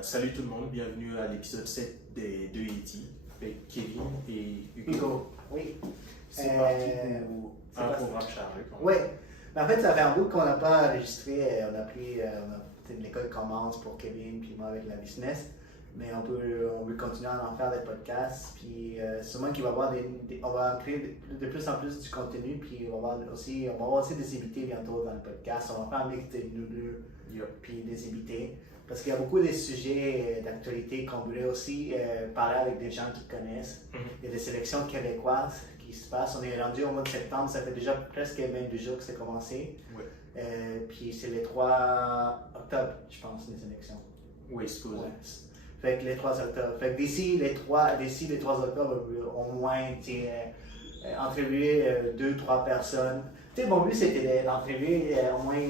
Salut tout le monde, bienvenue à l'épisode 7 des deux E.T. avec Kevin et Hugo. Hugo, oui. C'est parti pour un programme chargé. Oui. En fait, ça fait un bout qu'on n'a pas enregistré. L'école commence pour Kevin puis moi avec la business. Mais on veut continuer à en faire des podcasts. Puis sûrement qu'il va y avoir on va créer de plus en plus du contenu. Puis on va avoir aussi des invités bientôt dans le podcast. On va faire un mix de nous deux. Puis des invités. Parce qu'il y a beaucoup de sujets d'actualité qu'on voulait aussi parler avec des gens qui connaissent. Il y a des sélections québécoises qui se passent. On est rendu au mois de septembre, ça fait déjà presque 22 jours que c'est commencé. Ouais. Puis c'est les 3 octobre, je pense, les élections. Oui, supposé. Ouais. Fait que les 3 octobre. Fait que d'ici les 3 octobre, au moins, entrevuer 2-3 personnes. Tu sais, mon but c'était d'entrevuer au moins,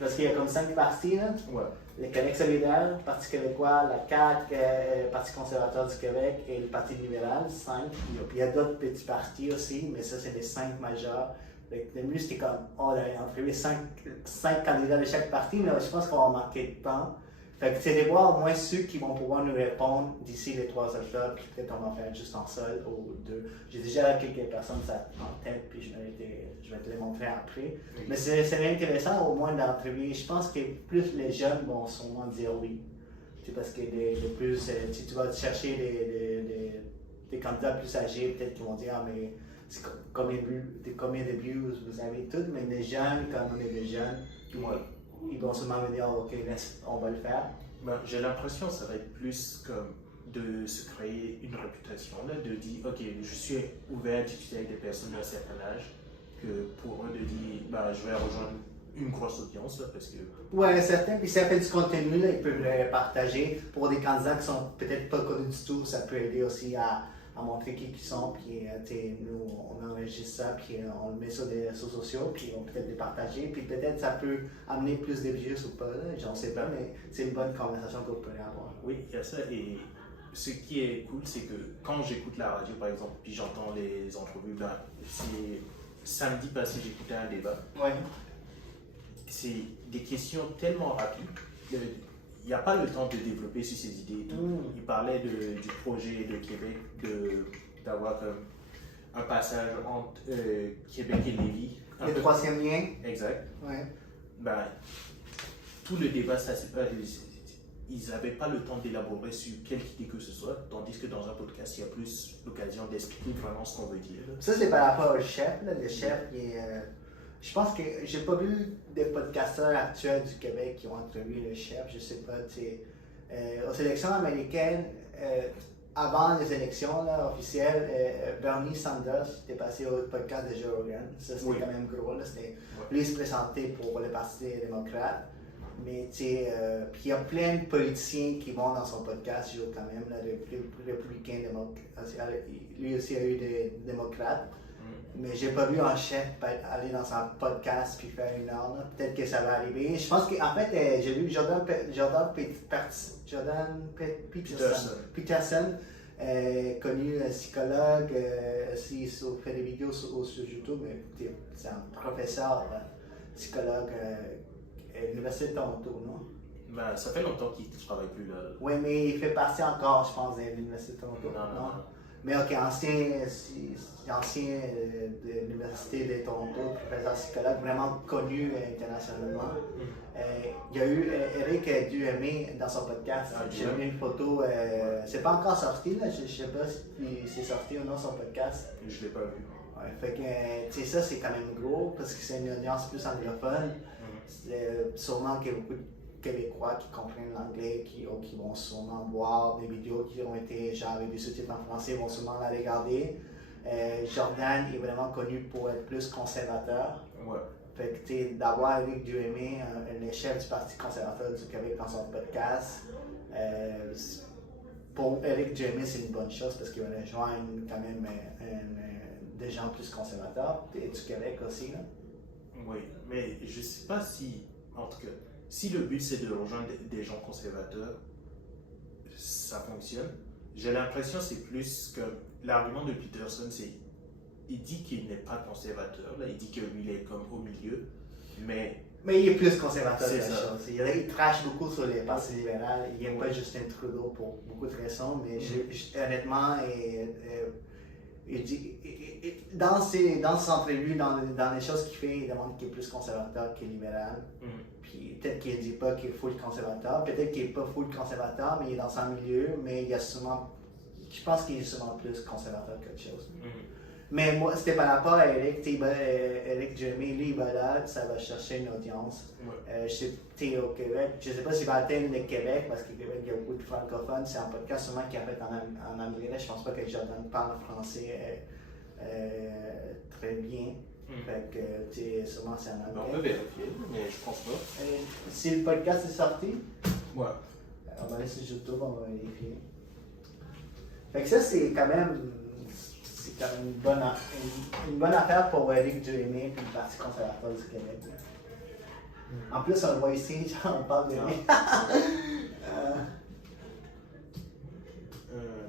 parce qu'il y a comme 5 partis, là. Ouais. Le Québec solidaire, Parti québécois, la CAQ, Parti conservateur du Québec et le Parti libéral, 5. Puis il y a d'autres petits partis aussi, mais ça, c'est les 5 majeurs. Le mieux, c'était comme, d'entrevuer 5 candidats de chaque parti, mais je pense qu'on va manquer de temps. Fait que c'est de voir au moins ceux qui vont pouvoir nous répondre d'ici les 3 octobre, puis peut-être on va en faire juste en seul ou 2. J'ai déjà quelques personnes en tête, puis je vais te les montrer après. Oui. Mais c'est intéressant au moins d'entrevuer. Je pense que plus les jeunes vont sûrement dire oui. Parce que si tu vas chercher des candidats plus âgés, peut-être qu'ils vont dire mais c'est combien de views vous avez toutes, mais les jeunes, comme on est des jeunes, ils vont sûrement me dire ok, on va le faire. J'ai l'impression que ça va être plus comme de se créer une réputation, là, de dire ok, je suis ouvert à discuter avec des personnes d'un certain âge, que pour eux de dire je vais rejoindre une grosse audience là, parce que. Ouais, certains, puis ça fait du contenu, là, ils peuvent le partager. Pour des candidats qui sont peut-être pas connus du tout, ça peut aider aussi à montrer qui ils sont, puis nous on enregistre ça, puis on le met sur des réseaux sociaux, puis on peut peut-être les partager, puis peut-être ça peut amener plus de views ou pas, j'en sais pas, mais c'est une bonne conversation qu'on peut avoir. Oui, il y a ça, et ce qui est cool, c'est que quand j'écoute la radio par exemple, puis j'entends les entrevues, c'est samedi passé j'écoutais un débat. Ouais. C'est des questions tellement rapides. Il n'y a pas le temps de développer sur ces idées et tout. Il parlait du projet de Québec d'avoir un passage entre Québec et Lévis. Le troisième lien. Exact. Ouais. Tout le débat, ils n'avaient pas le temps d'élaborer sur quelque idée que ce soit, tandis que dans un podcast, il y a plus l'occasion d'expliquer vraiment ce qu'on veut dire. Ça, c'est par rapport au chef. Là. Le chef, je pense que j'ai pas vu des podcasteurs actuels du Québec qui ont entrevué le chef. Je sais pas, aux élections américaines, avant les élections là, officielles, Bernie Sanders était passé au podcast de Joe Rogan. Ça, c'était quand même gros. Lui, il se présentait pour le Parti démocrate. Mais puis il y a plein de politiciens qui vont dans son podcast, Joe, quand même, là, républicain, lui aussi a eu des démocrates. Mais j'ai pas vu un chef aller dans son podcast puis faire une heure. Peut-être que ça va arriver. Je pense qu'en fait, j'ai vu Jordan Peterson, connu psychologue, aussi fait des vidéos sur YouTube. C'est un professeur psychologue à l'Université de Toronto, non? Ça fait longtemps qu'il ne travaille plus là. Oui, mais il fait partie encore, je pense, de l'Université de Toronto. Non. Mais ok, ancien de l'Université de Toronto, professeur psychologue, vraiment connu internationalement. Il y a eu Eric Duhamel dans son podcast. J'ai mis une photo, c'est pas encore sorti, là. Je ne sais pas si c'est sorti ou non son podcast. Je ne l'ai pas vu. Ouais, fait que, ça c'est quand même gros parce que c'est une audience plus anglophone. Sûrement qu'il y a beaucoup de Québécois qui comprennent l'anglais, qui vont sûrement voir des vidéos qui ont été genre avec des sous-titres en français, vont sûrement la regarder. Jordan est vraiment connu pour être plus conservateur. Ouais. Fait que d'avoir Eric Duhamel, un chef du Parti conservateur du Québec dans son podcast, pour Eric Duhamel c'est une bonne chose parce qu'il va rejoindre quand même des gens plus conservateurs et du Québec aussi. Là. Oui, mais je ne sais pas si, en tout cas, si le but c'est de rejoindre des gens conservateurs, ça fonctionne. J'ai l'impression que c'est plus que l'argument de Peterson, c'est il dit qu'il n'est pas conservateur, là, il dit que lui il est comme au milieu, mais Mais il est plus conservateur C'est que la ça. chose. Il trash beaucoup sur les partis libérales. Il n'aime pas Justin Trudeau pour beaucoup de raisons, mais honnêtement, il dit, dans ses entrevues, dans les choses qu'il fait, il demande qu'il est plus conservateur que libéral. Puis peut-être qu'il ne dit pas qu'il est full conservateur, peut-être qu'il n'est pas full conservateur, mais il est dans son milieu, mais il y a souvent, je pense qu'il est souvent plus conservateur qu'autre chose. Mais moi, c'était par rapport à Eric, Eric Jeremy, lui, il va là, ça va chercher une audience. Je sais que tu es au Québec, je ne sais pas s'il va atteindre le Québec, parce qu'au Québec, il y a beaucoup de francophones. C'est un podcast sûrement qu'il a fait en anglais. Je ne pense pas que Jordan parle français très bien. Fait que, sûrement, c'est en anglais. On peut vérifier, mais je pense pas. Si le podcast est sorti, Ouais. on va aller sur YouTube, on va vérifier. Fait que ça, c'est quand même une bonne affaire pour Éric Duhaime et le Parti conservateur du Québec. En plus, on le voit ici, genre, on parle de lui.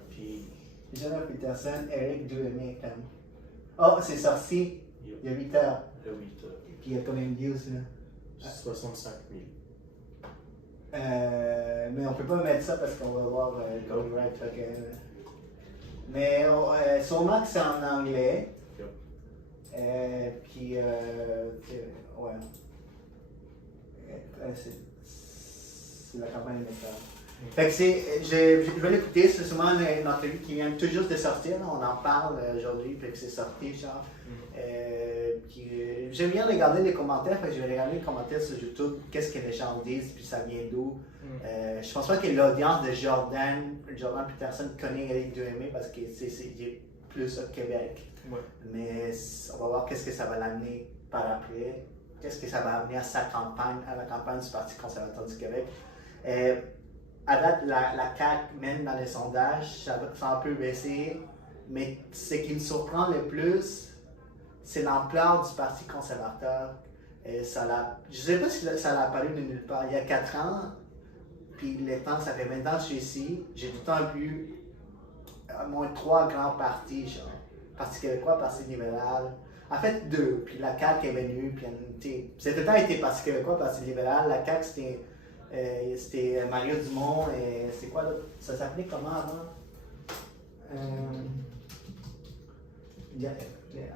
Puis. Jonathan Peterson, Éric Duhaime, comme. Oh, c'est sorti il y a 8 heures. Le 8 heures. Puis il y a combien de views là? 65 000. Mais on peut pas mettre ça parce qu'on va voir copyright. Mais sûrement que c'est en anglais. Puis, ouais. C'est la campagne électorale. Fait que je vais l'écouter, c'est sûrement une entrevue qui vient tout juste de sortir. On en parle aujourd'hui, fait que c'est sorti, genre. Puis j'aime bien regarder les commentaires, fait que je vais regarder les commentaires sur YouTube, qu'est-ce que les gens disent, puis ça vient d'où. Je pense pas que l'audience de Jordan Peterson connaît Éric Duhaime parce qu'il est plus au Québec. Mais on va voir qu'est-ce que ça va l'amener par après, qu'est-ce que ça va amener à sa campagne, à la campagne du Parti conservateur du Québec. À date, la CAQ, même dans les sondages, ça a un peu baissé, mais ce qui me surprend le plus, c'est l'ampleur du Parti conservateur. Je ne sais pas si ça l'a apparu de nulle part. Il y a 4 ans, puis ça fait 20 ans que je suis ici, j'ai tout le temps vu au moins 3 grands partis, genre Parti québécois, Parti libéral. En fait, 2, puis la CAQ est venue, puis c'est tout le temps été Parti québécois, Parti libéral. La CAQ, c'était Mario Dumont, et c'est quoi l'autre? Ça s'appelait comment avant?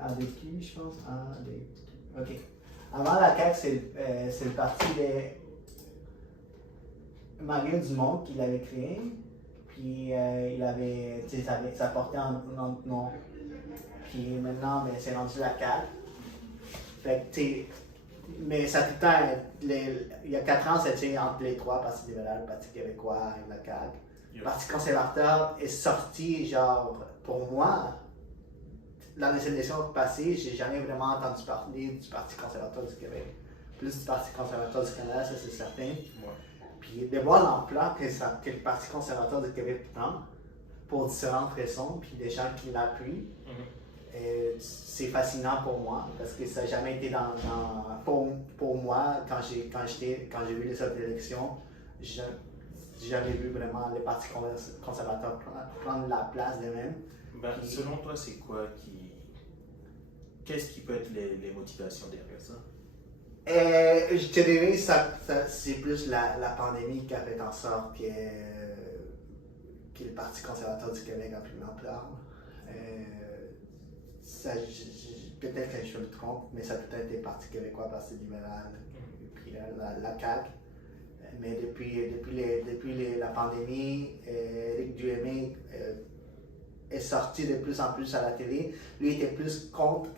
ADQ, je pense. OK. Avant la CAQ, c'est le parti de Mario Dumont qui l'avait créé. Puis il avait, ça portait un autre nom. Puis maintenant, c'est rendu la CAQ. Fait que, mais ça tout le temps, il y a 4 ans, c'était entre les 3, Parti libéral, Parti québécois et la CAQ. Le Parti conservateur est sorti, genre, pour moi, dans les élections passées, j'ai jamais vraiment entendu parler du Parti conservateur du Québec. Plus du Parti conservateur du Canada, ça c'est certain. Puis de voir l'ampleur que le Parti conservateur du Québec prend, pour différentes raisons, puis des gens qui l'appuient, c'est fascinant pour moi, parce que ça n'a jamais été pour moi, quand j'ai vu les autres élections, j'ai jamais vu vraiment le Parti conservateur prendre la place de même. Selon toi, c'est quoi qu'est-ce qui peut être les motivations derrière ça? Je te dirais que c'est plus la pandémie qui a fait en sorte que le Parti conservateur du Québec a pris l'ampleur. Peut-être que je me trompe, mais ça a peut-être été Parti québécois, Parti libéral, puis la CAQ. Mais depuis la pandémie, Éric Duhaime est sorti de plus en plus à la télé. Lui était plus contre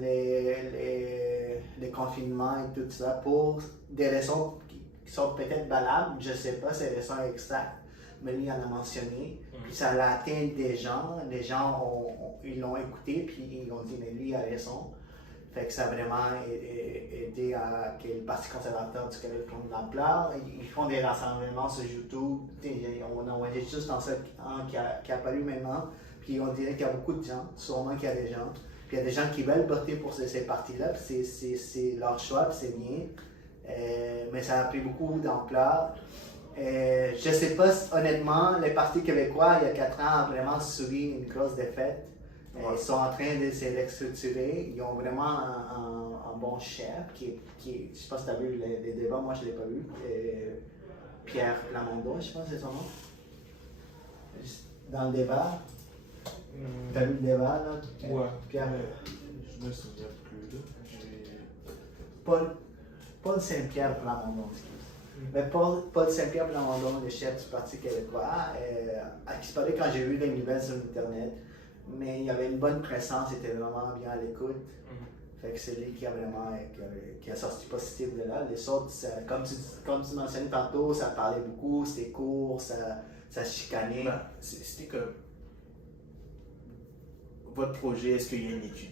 les confinements et tout ça pour des raisons qui sont peut-être valables. Je ne sais pas ces raisons exactes, mais lui en a mentionné. Puis ça a atteint des gens. Les gens ils l'ont écouté, puis ils ont dit, mais lui a raison. Fait que ça a vraiment aidé à que le Parti conservateur du Québec prenne de l'ampleur. Ils font des rassemblements sur YouTube. On est juste dans ça qui a apparu maintenant. Puis on dirait qu'il y a beaucoup de gens, sûrement qu'il y a des gens. Puis il y a des gens qui veulent voter pour ces partis-là, puis c'est leur choix, puis c'est bien. Mais ça a pris beaucoup d'ampleur. Je ne sais pas, honnêtement, le Parti québécois, il y a 4 ans, a vraiment subi une grosse défaite. Ils sont en train d'essayer de structurer. Ils ont vraiment un bon chef qui je ne sais pas si tu as vu les débats, moi je ne l'ai pas vu. Pierre Plamondon, je pense que c'est son nom. Dans le débat. Tu as vu le débat là? Ouais. Pierre. Je me souviens plus. Paul Saint-Pierre Plamondon, excuse. Mais Paul Saint-Pierre Plamondon, le chef du Parti québécois, à qui se parlait quand j'ai vu les nouvelles sur Internet, mais il y avait une bonne présence, il était vraiment bien à l'écoute. Fait que c'est lui qui a vraiment qui a sorti positif de là. Les autres, comme tu mentionnais tantôt, ça parlait beaucoup, c'était court, ça chicanait. Ben, c'était comme votre projet, est-ce qu'il y a une étude?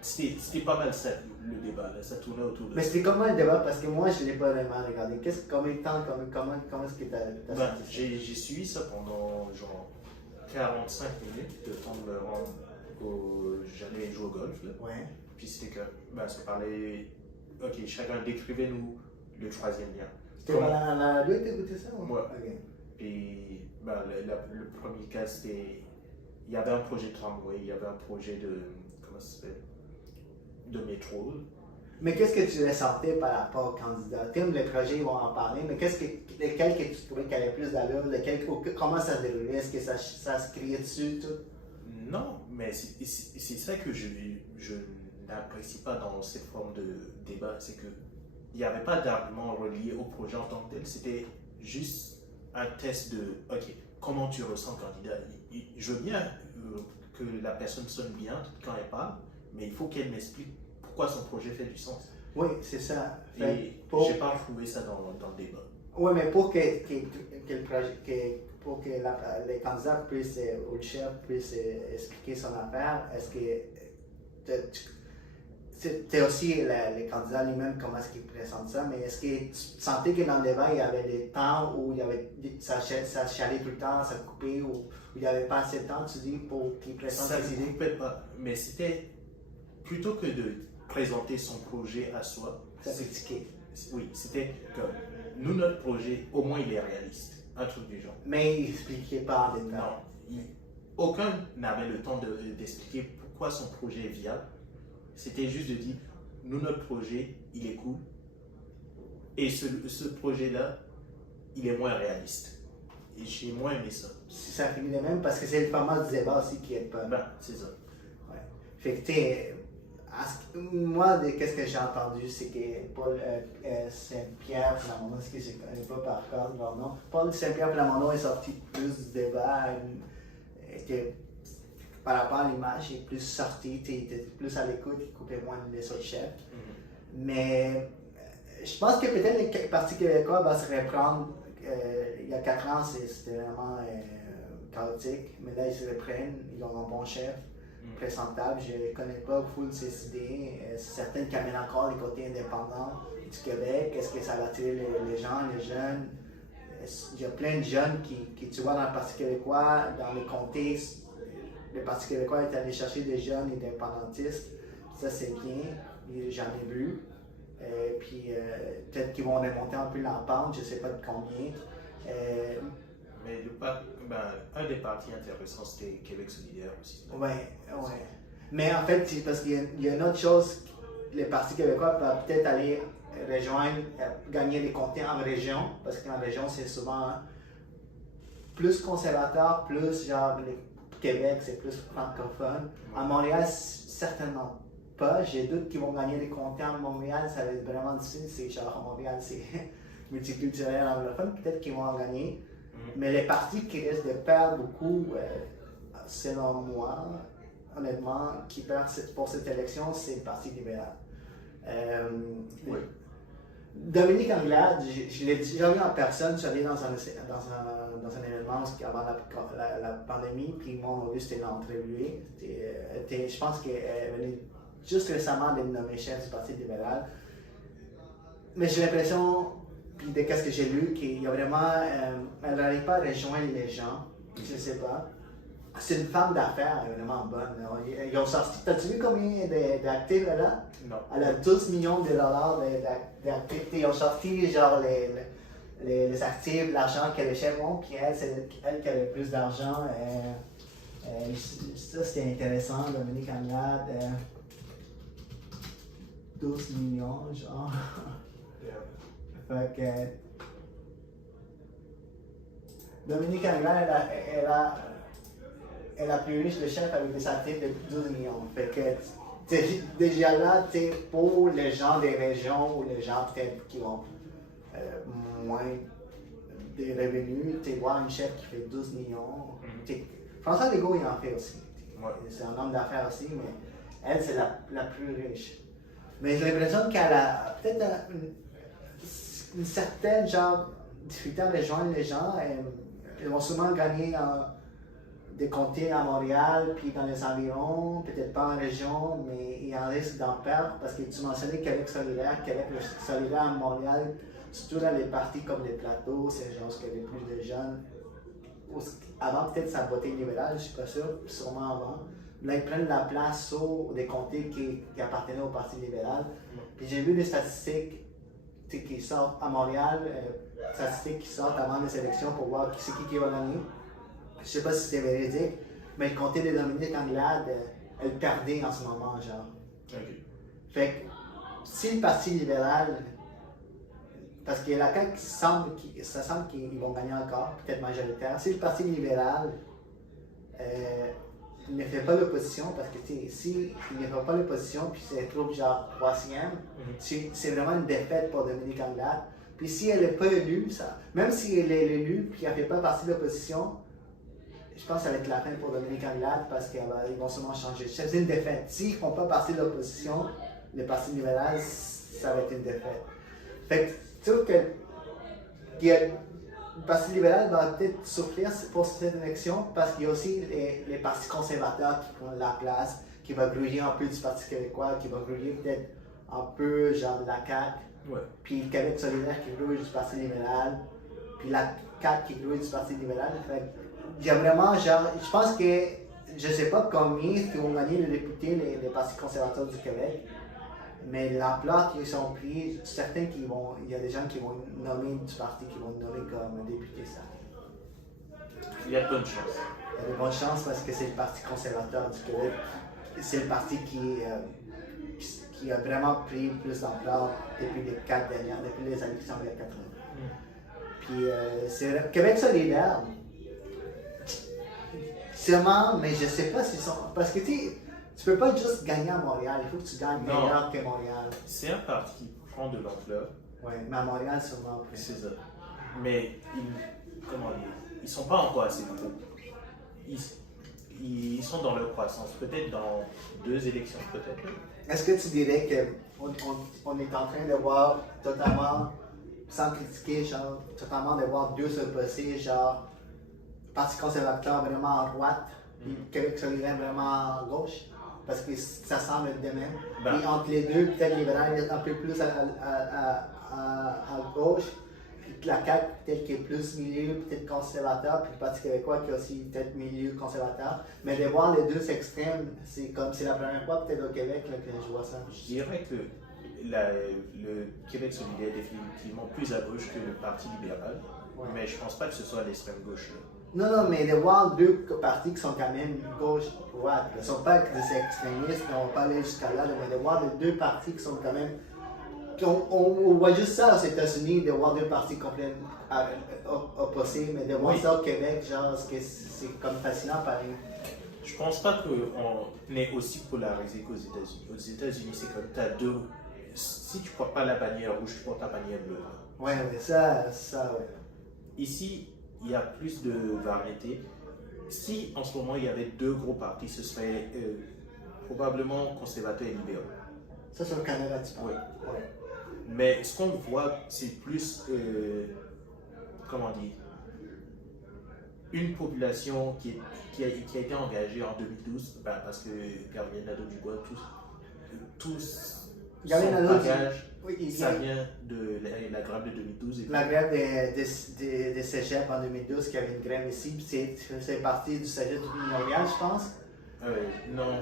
C'était pas mal ça, le débat, là. Ça tournait autour de ça. Mais c'était comment le débat? Parce que moi, je ne l'ai pas vraiment regardé. Combien de temps, comment est-ce que tu as Ben, j'ai suivi ça pendant genre 45 minutes, le temps de me rendre j'allais jouer au golf, là. Ouais. Puis c'était que, ben, ça parlait, ok, chacun décrivez-nous le troisième lien. C'était pendant la radio que tu écoutais ça? Ouais. Okay. Puis, ben, le premier cas, c'était, il y avait un projet de tramway, il y avait un projet de, comment ça s'appelle, de métro. Mais qu'est-ce que tu ressentais par rapport aux candidats? Les projets, ils vont en parler, mais lequel que tu trouvais qui avait plus d'allure? Comment ça se déroulait? Est-ce que ça se criait dessus, tout? Non, mais c'est ça que je n'apprécie pas dans cette forme de débat, c'est qu'il n'y avait pas d'argument relié au projet en tant que tel, c'était juste un test de, ok, comment tu ressens candidat? Je veux bien que la personne sonne bien quand elle parle, mais il faut qu'elle m'explique pourquoi son projet fait du sens. Oui, c'est ça. Et je n'ai pas trouvé ça dans le débat. Oui, mais pour que les candidats puissent, ou le chef puisse expliquer son affaire, est-ce que c'était aussi les candidats lui-même, comment est-ce qu'ils présentent ça, mais est-ce que tu sentais que dans le débat, il y avait des temps où ça chialait tout le temps, ça coupait, ou il n'y avait pas assez de temps, tu dis, pour qu'ils présentent ses idées? Ça ne coupait pas, mais c'était plutôt que de présenter son projet à soi. Ça critiquait. Oui, c'était comme, nous, notre projet, au moins il est réaliste, un truc du genre. Mais il n'expliquait pas en détail. Non, aucun n'avait le temps d'expliquer pourquoi son projet est viable. C'était juste de dire, nous, notre projet, il est cool. Et ce projet-là, il est moins réaliste. Et j'ai moins aimé ça. Ça finit de même parce que c'est le format du débat aussi qui est pas. Ben, c'est ça. Ouais. Fait que moi, qu'est-ce que j'ai entendu, c'est que Paul Saint-Pierre Plamondon, ce que je ne connais pas par cœur leur nom, Paul Saint-Pierre Plamondon est sorti plus du débat, par rapport à l'image, il est plus sorti, il était plus à l'écoute, il coupait moins les autres chefs. Mais je pense que peut-être le Parti québécois va se reprendre. Il y a 4 ans, c'était vraiment chaotique, mais là, ils se reprennent, ils ont un bon chef. Présentable, je ne connais pas full ses idées. Certaines qui amènent encore les côtés indépendants du Québec. Est-ce que ça va attirer les gens, les jeunes? Il y a plein de jeunes qui tu vois, dans le Parti québécois, dans les comtés, le Parti québécois est allé chercher des jeunes indépendantistes. Ça, c'est bien. J'en ai vu. Puis peut-être qu'ils vont remonter un peu la pente, je ne sais pas de combien. Mais un des partis intéressants, c'était Québec solidaire aussi. Oui. Mais en fait, c'est parce qu'il y a une autre chose, le Parti québécois va peut-être aller rejoindre, gagner des comtés en région, parce qu'en région, c'est souvent plus conservateur, plus genre le Québec, c'est plus francophone. À Montréal, certainement pas. J'ai doute qu'ils vont gagner des comtés à Montréal, ça va être vraiment difficile. C'est genre Montréal, c'est multiculturel anglophone, peut-être qu'ils vont en gagner. Mais les partis qui risquent de perdre beaucoup, selon moi, honnêtement, qui perd pour cette élection, c'est le Parti libéral. Oui. Dominique Anglade, je l'ai déjà vu en personne, je suis allé dans un événement avant la pandémie, puis moi, on a vu, c'était l'entrevue. Je pense qu'elle venait juste récemment d'être nommée chef du Parti libéral. Mais j'ai l'impression, puis de ce que j'ai lu, qu'il y a vraiment, elle n'arrive pas à rejoindre les gens, je ne sais pas. C'est une femme d'affaires, elle est vraiment bonne. Ils ont sorti, t'as-tu vu combien d'actifs elle a? Non. Elle a 12 millions de dollars d'actifs. Ils ont sorti genre les actifs, l'argent que les chefs ont, puis elle, c'est elle qui a le plus d'argent. Ça, c'était intéressant. Dominique Anglade, 12 millions, genre. Fait que. Dominique Anglade, elle a plus riche le chef avec des satellites de 12 millions. Fait que. Déjà là, pour les gens des régions ou les gens peut-être qui ont moins des revenus, tu vois un chef qui fait 12 millions. François Legault, il en fait aussi. Ouais. C'est un homme d'affaires aussi, mais elle, c'est la plus riche. Mais j'ai l'impression qu'elle a peut-être une certaine genre, difficulté à rejoindre les gens. Ils vont souvent gagner des comtés à Montréal, puis dans les environs, peut-être pas en région, mais il en risque d'en perdre parce que tu mentionnais Québec solidaire à Montréal, surtout dans les partis comme les plateaux, c'est genre ce qu'il y avait plus de jeunes. Avant, peut-être sa beauté libérale, je ne suis pas sûr, sûrement avant. Là, ils prennent la place des comtés qui appartenaient au Parti libéral. Puis j'ai vu des statistiques qui sortent à Montréal, statistiques qui sortent avant les élections pour voir qui va gagner. Je ne sais pas si c'est véridique, mais le comté de Dominique Anglade, elle perdait en ce moment, genre. Okay. Fait que si le Parti libéral, parce que la CAQ, ça semble qu'ils vont gagner encore, peut-être majoritaire, si le Parti libéral ne fait pas l'opposition, parce que s'il ne fait pas l'opposition, puis c'est trouve genre troisième, c'est vraiment une défaite pour Dominique Anglade. Puis si elle n'est pas élue, même si elle est élue, puis elle ne fait pas partie de l'opposition, je pense que ça va être la fin pour Dominique Anglade parce qu'ils vont sûrement changer de chef. C'est une défaite. S'ils ne font pas partie de l'opposition, le Parti libéral, ça va être une défaite. Fait que tu trouves que le Parti libéral va peut-être souffrir pour cette élection parce qu'il y a aussi les partis conservateurs qui prennent la place, qui vont grouiller un peu du Parti québécois, qui vont grouiller peut-être un peu genre de la CAQ, puis le Québec solidaire qui grouille du Parti libéral, puis la CAQ qui grouille du Parti libéral. Fait, il y a vraiment genre, je pense que, je ne sais pas combien qui vont gagner les députés, les partis conservateurs du Québec, mais l'ampleur qu'ils ont pris, certains il y a des gens qui vont nommer du parti, qui vont nommer comme député ça. Il y a de bonnes chances. Il y a de bonnes chances parce que c'est le Parti conservateur du Québec. C'est le parti qui a vraiment pris plus d'ampleur depuis depuis les années 80. Puis c'est Québec solidaire. Sûrement, mais je ne sais pas s'ils sont. Parce que tu peux pas juste gagner à Montréal, il faut que tu gagnes meilleur que Montréal. C'est un parti qui prend de l'ampleur. Oui, mais à Montréal, sûrement. C'est ça. Mais ils sont pas encore assez gros. Ils sont dans leur croissance. Peut-être dans 2 élections, peut-être. Est-ce que tu dirais qu'on est en train de voir totalement, sans critiquer, genre, totalement de voir 2 s'opposer, genre, Parti conservateur vraiment à droite, puis Québec solidaire vraiment à gauche, parce que ça semble être de même. Et entre les deux, peut-être libéral est un peu plus à gauche, puis la CAQ peut-être qui est plus milieu, peut-être conservateur, puis le Parti québécois qui est aussi peut-être milieu conservateur. Mais de voir les 2 extrêmes, c'est comme c'est la première fois peut-être au Québec là, que je vois ça. Je dirais que le Québec solidaire est définitivement plus à gauche que le Parti libéral, mais je pense pas que ce soit l'extrême gauche. Non, mais de voir 2 partis qui sont quand même gauche-droite, ils ne sont pas des extrémistes, on ne va pas aller jusqu'à là, mais de voir les 2 partis qui sont quand même. On voit juste ça aux États-Unis, de voir 2 partis complètement opposés, mais de voir ça au Québec, genre, c'est comme fascinant pareil. Je pense pas qu'on est aussi polarisé qu'aux États-Unis. Aux États-Unis, c'est comme tu as 2. Si tu ne portes pas la bannière rouge, tu portes la bannière bleue. Ouais, mais ça, ouais. Ici, il y a plus de variété. Si en ce moment il y avait 2 gros partis, ce serait probablement conservateurs et libéraux. Ça, c'est le Canada, tu parles. Oui. Mais ce qu'on voit, c'est plus, comment dire, une population qui a été engagée en 2012, parce que Gabriel Nadeau-Dubois, tous son bagage, ça vient de la grève de 2012. La grève des cégeps en 2012, qui avait une grève ici, puis c'est parti du cégep de Montréal, je pense. Non.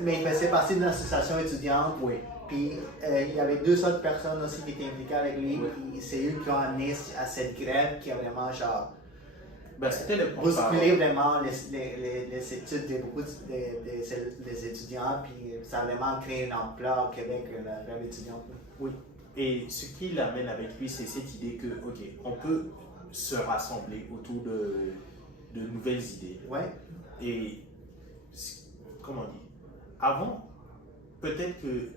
Mais il faisait partie d'une association étudiante. Oui. Puis il y avait 2 autres personnes aussi qui étaient impliquées avec lui. Puis c'est eux qui ont amené à cette grève qui a vraiment genre Ben, c'était le bousculer vraiment les études de beaucoup des étudiants, puis ça a vraiment créé une ampleur au Québec, la grève étudiante. Oui. Et ce qui l'amène avec lui, c'est cette idée que, OK, on peut se rassembler autour de nouvelles idées. Ouais. Et, comment dire, avant, peut-être que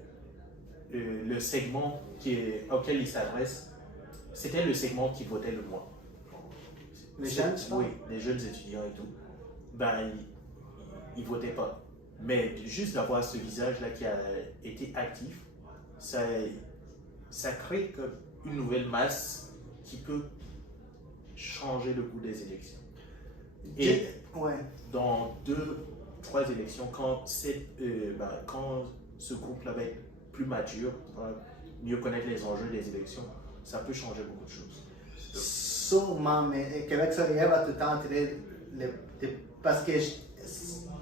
le segment auquel il s'adresse, c'était le segment qui votait le moins. Les jeunes, tu penses? Oui, les jeunes étudiants et tout. Ben, ils ne votaient pas. Mais juste d'avoir ce visage-là qui a été actif, ça crée comme une nouvelle masse qui peut changer le cours des élections. Et dans 2-3 élections, quand ce groupe-là va être plus mature, va mieux connaître les enjeux des élections, ça peut changer beaucoup de choses. Sûrement, mais Québec solidaire va tout le temps entrer parce que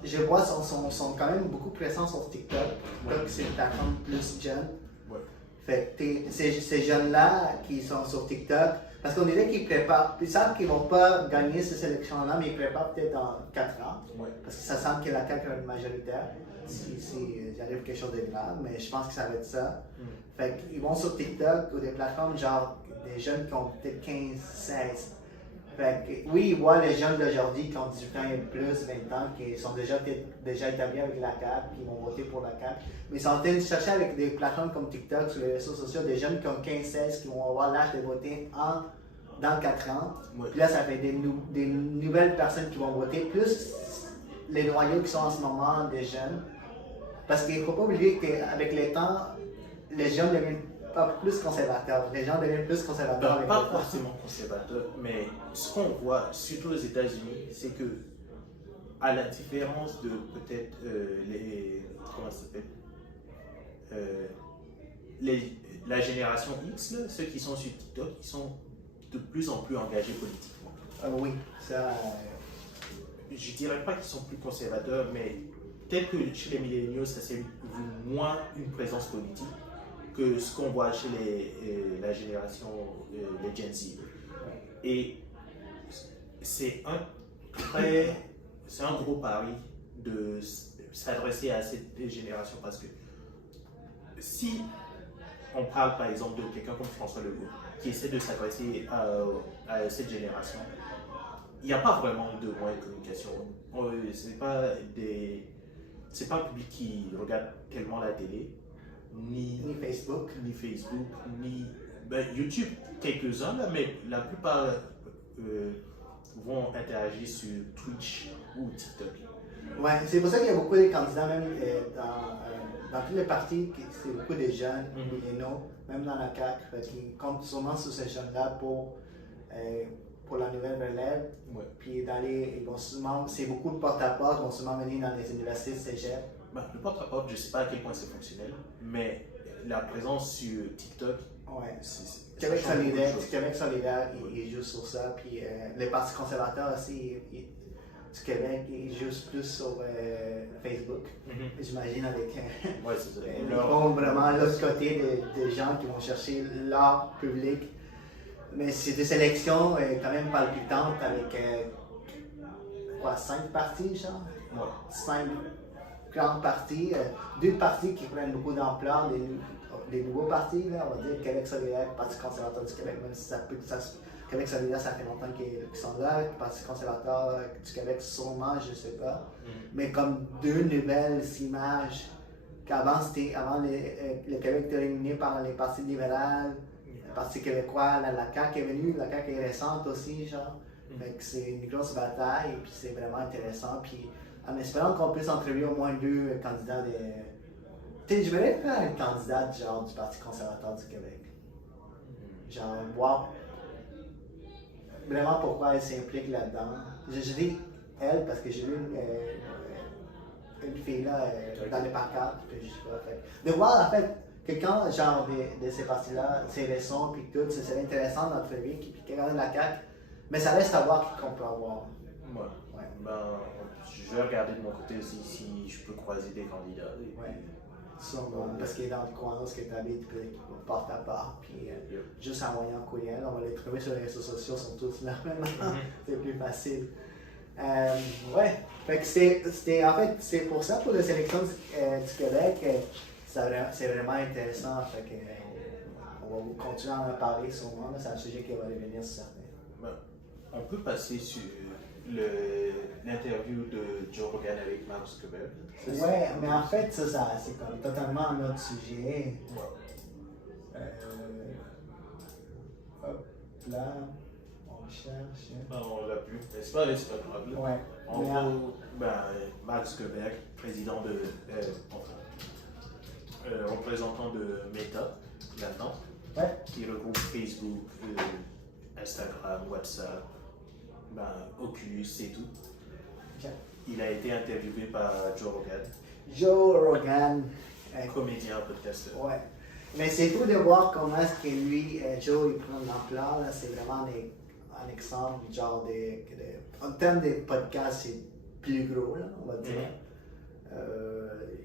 je vois sont quand même beaucoup présents sur TikTok. TikTok, c'est une plateforme plus jeune. Ouais. Fait que ces jeunes-là qui sont sur TikTok, parce qu'on dirait qu'ils préparent, ils savent qu'ils ne vont pas gagner ces élections-là, mais ils préparent peut-être dans 4 ans. Ouais. Parce que ça semble que la CAQ est majoritaire. Si j'arrive quelque chose de grave, mais je pense que ça va être ça. Fait qu'ils vont sur TikTok ou des plateformes genre des jeunes qui ont peut-être 15, 16. Fait que, oui, ils voient les jeunes d'aujourd'hui qui ont 18 ans et plus, 20 ans, qui sont déjà établis avec la CAQ, qui vont voter pour la CAQ. Mais ils sont en train de chercher avec des plateformes comme TikTok, sur les réseaux sociaux, des jeunes qui ont 15, 16, qui vont avoir l'âge de voter dans 4 ans. Ouais. Puis là, ça fait des nouvelles personnes qui vont voter, plus les noyaux qui sont en ce moment des jeunes. Parce qu'il ne faut pas oublier qu'avec le temps, les jeunes deviennent pas plus conservateurs. Les gens deviennent plus conservateurs avec Pas le temps. forcément conservateurs, mais ce qu'on voit, surtout aux États-Unis, c'est que, à la différence de peut-être comment ça s'appelle la génération X, là, ceux qui sont sur TikTok, ils sont de plus en plus engagés politiquement. Oui, ça. Je dirais pas qu'ils sont plus conservateurs, mais peut-être que chez les milléniaux, ça c'est moins une présence politique que ce qu'on voit chez la génération, les Gen Z. Et c'est un gros pari de s'adresser à cette génération parce que si on parle par exemple de quelqu'un comme François Legault qui essaie de s'adresser à cette génération, il n'y a pas vraiment de moyens de communication. C'est pas un public qui regarde tellement la télé, ni Facebook, ni YouTube, quelques-uns, là, mais la plupart vont interagir sur Twitch ou TikTok. Ouais, c'est pour ça qu'il y a beaucoup de candidats, même dans tous les partis, c'est beaucoup de jeunes, milléniaux, même dans la CAQ, qui comptent sûrement sur ces jeunes-là pour la nouvelle relève. Ouais. Puis ils vont sûrement, c'est beaucoup de porte-à-porte, ils vont sûrement venir dans les universités de cégep. Le porte-à-porte, je ne sais pas à quel point c'est fonctionnel, mais la présence sur TikTok, ouais. Québec solidaire, il joue sur ça. Puis les partis conservateurs aussi, du Québec, ils jouent plus sur Facebook. J'imagine avec ouais, c'est ça. ils vont vraiment à l'autre côté des gens qui vont chercher leur public. Mais c'est des élections quand même palpitantes avec 5 partis, genre? Ouais. 5 grandes partis, 2 partis qui prennent beaucoup d'ampleur, des nouveaux partis, là, on va dire Québec solidaire, Parti conservateur du Québec, même si Québec solidaire, ça fait longtemps qu'ils sont là, Parti conservateur du Québec, sûrement, je ne sais pas. Mais comme 2 nouvelles images qu'avant, le Québec était éliminé par les partis libéraux, le Parti québécois, la CAQ est venue, la CAQ est récente aussi, genre. Fait que c'est une grosse bataille, et puis c'est vraiment intéressant. Puis en espérant qu'on puisse entrevuer au moins 2 candidats de. Tu sais, je voudrais faire une candidate genre du Parti conservateur du Québec. Genre, voir vraiment pourquoi elle s'implique là-dedans. Je dis elle parce que j'ai vu une fille là dans les parcs, puis je sais pas. Fait. De voir en fait quelqu'un genre de ces partis-là, ces leçons, puis tout, c'est intéressant d'entrevuer, puis quelqu'un de la CAQ, mais ça reste à voir qui qu'on peut avoir. Ouais. Ben, je vais regarder de mon côté aussi si je peux croiser des candidats. Ouais. Sûrement, parce qu'il est dans le coin où tu habites, puis porte à part, puis juste envoyer un courriel, on va les trouver sur les réseaux sociaux, ils sont tous là maintenant, c'est plus facile. Ouais, fait que c'est pour ça, pour la sélection du Québec, c'est vraiment intéressant, fait que on va continuer à en parler sûrement, c'est un sujet qui va revenir sur certains. Ben, on peut passer sur l'interview de Joe Rogan avec Mark Zuckerberg. Ouais, mais en fait, ça c'est comme totalement un autre sujet. Hop là, on cherche. Non, on l'a plus, mais c'est pas grave. Là. Ouais. En gros, Mark Zuckerberg, président de. Représentant de Meta, maintenant, qui regroupe Facebook, Instagram, WhatsApp, Oculus et tout. Okay. Il a été interviewé par Joe Rogan. Joe Rogan. Comédien, podcasteur. Ouais. Mais c'est fou de voir comment est-ce que lui, Joe, il prend l'ampleur. C'est vraiment un exemple, genre en termes de podcast, c'est plus gros, là, on va dire.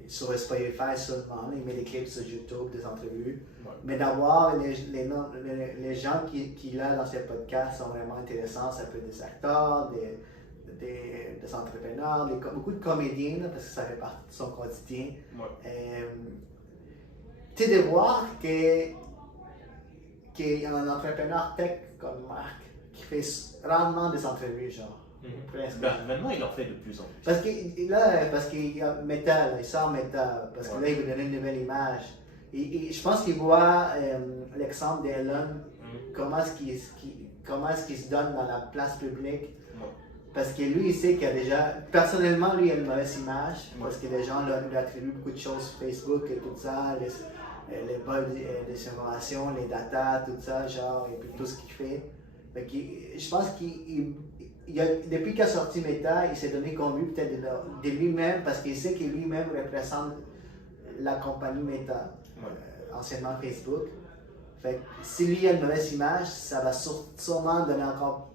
Sur Spotify seulement, il met des clips sur YouTube, des entrevues. Ouais. Mais d'avoir les gens qu'il a dans ses podcasts sont vraiment intéressants. Ça peut être des acteurs, des entrepreneurs, beaucoup de comédiens, là, parce que ça fait partie de son quotidien. Ouais. Tu sais, de voir qu'il y a un entrepreneur tech comme Marc qui fait rarement des entrevues, genre. Presque. Maintenant, il en fait de plus en plus. Parce qu'il y a Meta, il sort Meta, parce que là, il veut donner une nouvelle image. Et je pense qu'il voit l'exemple d'Elon, comment est-ce qu'il se donne dans la place publique. Parce que lui, il sait qu'il y a déjà, personnellement, lui, il a une mauvaise image, parce que les gens lui attribuent beaucoup de choses sur Facebook et tout ça, les vols des informations, les datas, tout ça, genre, et puis tout ce qu'il fait. Je pense depuis qu'il a sorti Meta, il s'est donné comme but peut-être de lui-même, parce qu'il sait que lui-même représente la compagnie Meta, anciennement Facebook. Fait que si lui a une mauvaise image, ça va sûrement donner encore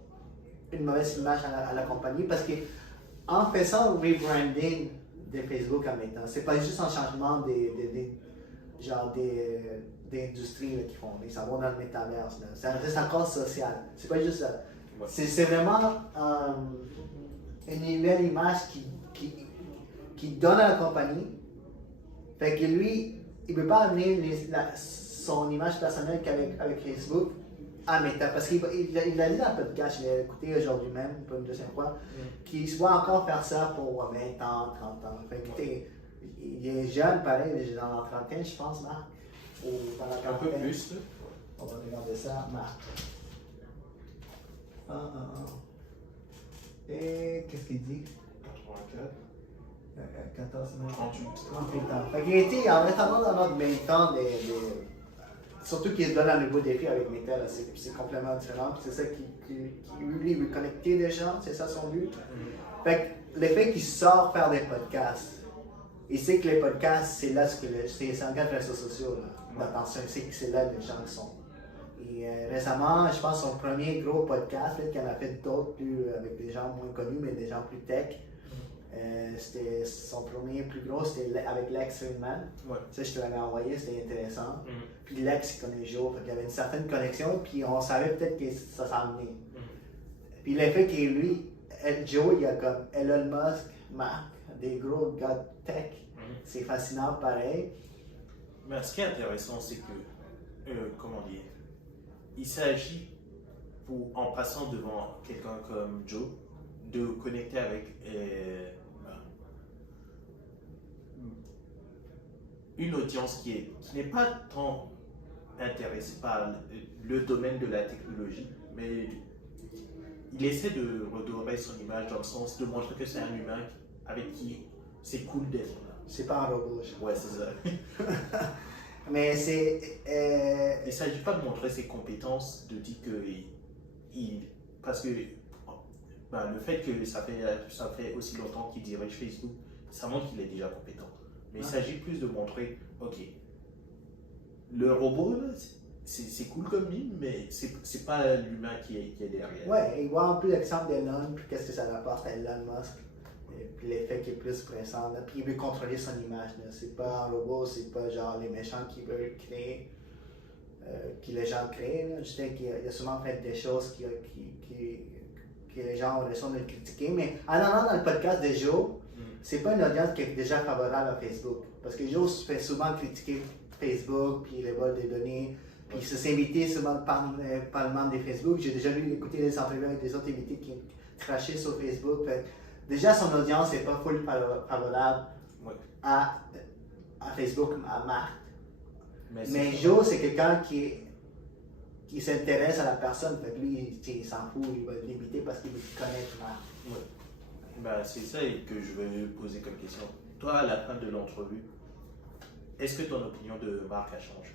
une mauvaise image à la compagnie, parce qu'en faisant le rebranding de Facebook à Meta, c'est pas juste un changement d'industrie qui font, ils s'en vont dans le métaverse, ça reste encore social, c'est pas juste ça. C'est vraiment une nouvelle image qui donne à la compagnie. Fait que lui, il ne peut pas amener son image personnelle qu'avec Facebook à Meta. Parce qu'il a dit dans le podcast, je l'ai écouté aujourd'hui même, pour une deuxième fois, qu'il se voit encore faire ça pour 20 ans, 30 ans. Fait que, il est jeune, pareil, il est dans la trentaine, je pense, Marc. Ou dans la un peu plus. On va regarder ça, Marc. Et qu'est-ce qu'il dit? 14, 38 ans. Fait qu'il est récemment dans notre même temps, surtout qu'il se donne un nouveau défi avec Meta, c'est complètement différent. C'est ça lui veut connecter les gens, c'est ça son but. Fait que le fait qu'il sort faire des podcasts, il sait que les podcasts, c'est là c'est un gars de réseaux sociaux, d'attention, il sait que c'est là que les gens sont. Et récemment, je pense son premier gros podcast, qu'il en a fait d'autres avec des gens moins connus, mais des gens plus tech. C'était son premier plus gros, c'était avec Lex Friedman. Ça, je te l'avais envoyé, c'était intéressant. Puis Lex, il connaît Joe, il y avait une certaine connexion, puis on savait peut-être que ça s'en venait. Puis le fait que lui, Joe, il y a comme Elon Musk, Mark, des gros gars de tech, c'est fascinant pareil. Mais ce qui est intéressant, c'est que, comment dire, il s'agit, en passant devant quelqu'un comme Joe, de connecter avec une audience qui n'est pas tant intéressée par le domaine de la technologie, mais il essaie de redorer son image dans le sens de montrer que c'est un humain avec qui c'est cool d'être là. C'est pas un robot. Ouais, c'est ça. Mais c'est. Il ne s'agit pas de montrer ses compétences, de dire que. Parce que le fait que ça fait aussi longtemps qu'il dirige Facebook, ça montre qu'il est déjà compétent. Mais il s'agit plus de montrer, ok, le robot, c'est cool comme mime, mais c'est pas l'humain qui est derrière. Ouais, et voir un peu l'exemple d'Elon, puis qu'est-ce que ça rapporte à Elon Musk. puis l'effet qui est plus pressant. Là. Puis il veut contrôler son image. Là. C'est pas un robot, c'est pas genre les méchants qui veulent créer, que les gens créent. Là. Je sais qu'il y a souvent fait des choses que les gens ont raison de critiquer. Mais en allant dans le podcast de Joe, c'est pas une audience qui est déjà favorable à Facebook. Parce que Joe fait souvent critiquer Facebook, puis les vols des données. Puis il se fait inviter souvent par le membre de Facebook. J'ai déjà vu écouter des entrevues avec des autres invités qui crachaient sur Facebook. Fait, déjà, son audience n'est pas full favorable à Facebook, à Marc. Mais Joe, c'est quelqu'un qui s'intéresse à la personne. Fait que lui, il s'en fout, il va l'inviter parce qu'il connaît Marc. Ouais. Ben, c'est ça que je vais poser comme question. Toi, à la fin de l'entrevue, est-ce que ton opinion de Marc a changé?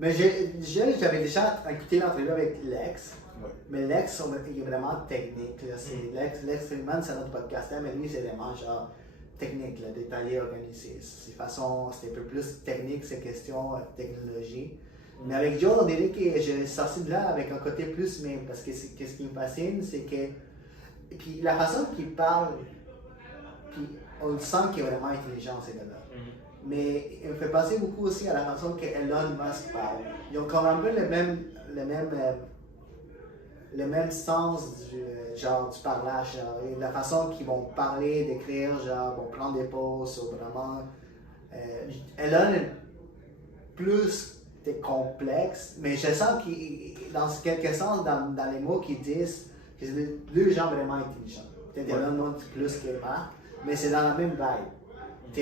Mais j'avais déjà écouté l'entrevue avec Lex. Ouais. Mais Lex, il est vraiment technique. Là. Lex Friedman, c'est notre podcaster, mais lui, c'est vraiment genre technique, là, détaillé, organisé. C'était un peu plus technique, ces questions de technologie. Mais avec Joe, on dirait que je suis sorti de là avec un côté plus même. Parce que ce qui me fascine, c'est que. Puis la façon qu'il parle, puis on le sent qu'il est vraiment intelligent, ces gars-là. Mais il me fait penser beaucoup aussi à la façon que Elon Musk parle. Ils ont comme un peu le même sens du parlage. Genre, et la façon qu'ils vont parler, d'écrire, genre, vont prendre des pauses, ou vraiment. Elon est plus complexe, mais je sens qu'il, dans quelque sens, dans les mots qu'ils disent, que c'est deux gens vraiment intelligents. Peut-être Elon montre plus que Marc, mais c'est dans la même vibe.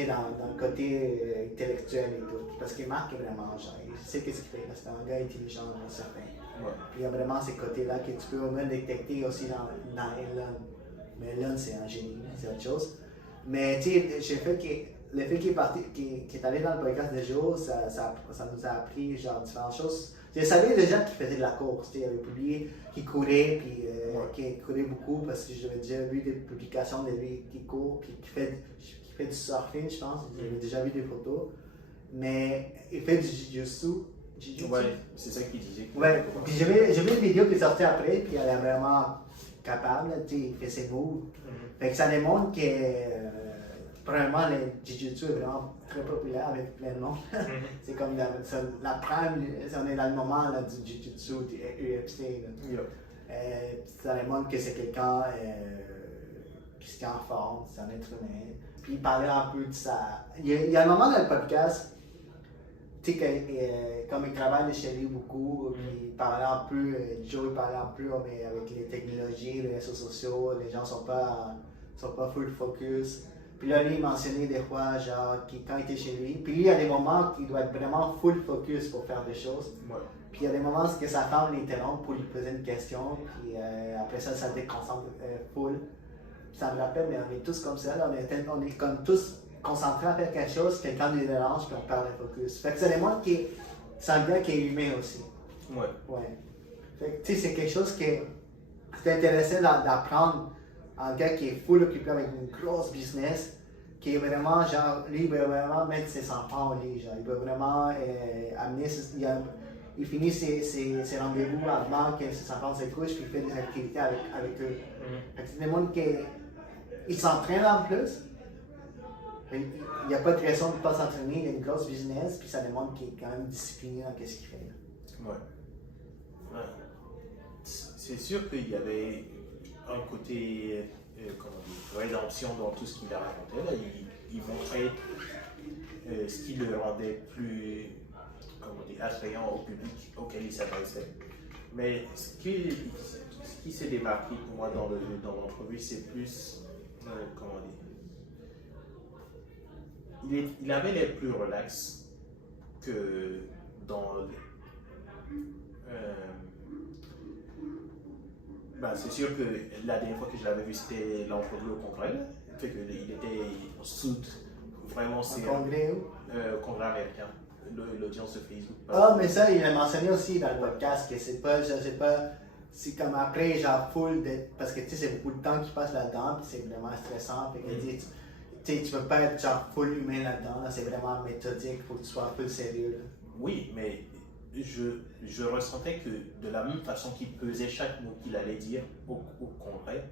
Dans le côté intellectuel et tout. Parce que Marc est vraiment genre, il sait qu'est-ce qu'il fait. C'est un gars intelligent, certain. Ouais. Puis il y a vraiment ces côtés-là que tu peux au moins détecter aussi dans Elon. Mais Elon, c'est un génie, c'est autre chose. Mais tu sais, le fait qu'il est allé dans le podcast de Joe, ça nous a appris genre différentes choses. Je savais déjà qu'il faisait de la course. Il avait publié qu'il courait, puis qu'il courait beaucoup parce que j'avais déjà vu des publications de lui qui court, puis qui fait du surfing, je pense. J'avais déjà vu des photos. Mais il fait du jiu-jitsu. Ouais, c'est ça qu'il disait. Ouais, puis j'ai vu une vidéo qui est sortie après, puis elle est vraiment capable, il fait ses moves. Fait que ça démontre que, premièrement, le jiu-jitsu est vraiment très populaire avec plein de monde. C'est comme la prime, on est dans le moment là, du jiu-jitsu, du UFC. Ça démontre que c'est quelqu'un qui se tient en forme, c'est un être humain. Puis il parlait un peu de ça. Il y a un moment dans le podcast, tu sais, comme il travaille chez lui beaucoup, puis il parlait un peu, Joe parlait un peu, mais avec les technologies, les réseaux sociaux, les gens sont pas full focus. Puis là, lui, il mentionnait des fois, genre, quand il était chez lui, puis lui, il y a des moments qu'il doit être vraiment full focus pour faire des choses. Ouais. Puis il y a des moments où sa femme l'interrompt pour lui poser une question, puis après ça le déconcentre full. Ça me rappelle, mais on est tous comme ça, là, on est comme tous concentrés à faire quelque chose, quelqu'un nous dérange, puis on perd le focus. Fait que ça démontre que c'est un gars qui est humain aussi. Ouais. Fait que, tu sais, c'est quelque chose qui est intéressant d'apprendre un gars qui est full occupé avec une grosse business, qui est vraiment, genre, lui, il veut vraiment mettre ses enfants au lit, genre, il veut vraiment amener il finit ses rendez-vous avant que ses enfants se couchent, puis il fait des activités avec eux. Fait que ça démontre qu'il s'entraîne en plus. Il n'y a pas de raison de ne pas s'entraîner, il a une grosse business, puis ça démontre qu'il est quand même discipliné dans ce qu'il fait. Ouais. C'est sûr qu'il y avait un côté rédemption dans tout ce qu'il a raconté. Là. Il montrait ce qui le rendait plus attrayant au public auquel il s'adressait. Mais ce qui s'est démarqué pour moi dans l'entrevue, c'est plus, il avait l'air plus relax que dans c'est sûr que la dernière fois que je l'avais vu, c'était l'entrevue au congrès. Fait qu'il était en suit, vraiment c'est congrès congrès américain, l'audience de Facebook. Ah, mais ça, il a mentionné aussi dans le podcast que c'est comme après, genre full parce que tu sais, c'est beaucoup de temps qui passe là-dedans, puis c'est vraiment stressant. Fait que tu peux pas être genre full humain là-dedans, là, c'est vraiment méthodique, il faut que tu sois full sérieux. Là. Oui, mais je ressentais que de la même façon qu'il pesait chaque mot qu'il allait dire au congrès,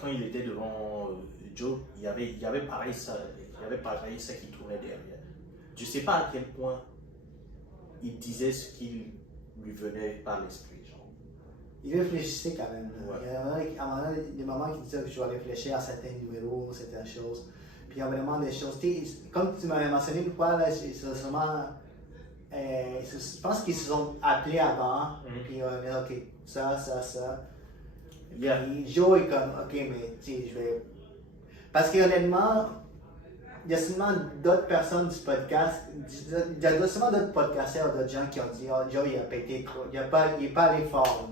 quand il était devant Joe, il y avait pareil ça, qui tournait derrière. Je ne sais pas à quel point il disait ce qui lui venait par l'esprit. Il réfléchissait quand même. Ouais. Il y a un moment donné, des moments qui disaient que je dois réfléchir à certains numéros, certaines choses. Puis il y a vraiment des choses. Comme tu m'avais mentionné une fois, là, c'est sûrement. Je pense qu'ils se sont appelés avant. Puis on a dit, OK, ça. Yeah. Puis Joe est comme, OK, mais tu sais, je vais. Parce qu'honnêtement, il y a sûrement d'autres personnes du podcast, il y a sûrement d'autres podcasteurs, d'autres gens qui ont dit, oh, Joe, il a pété trop, il n'est pas allé fort.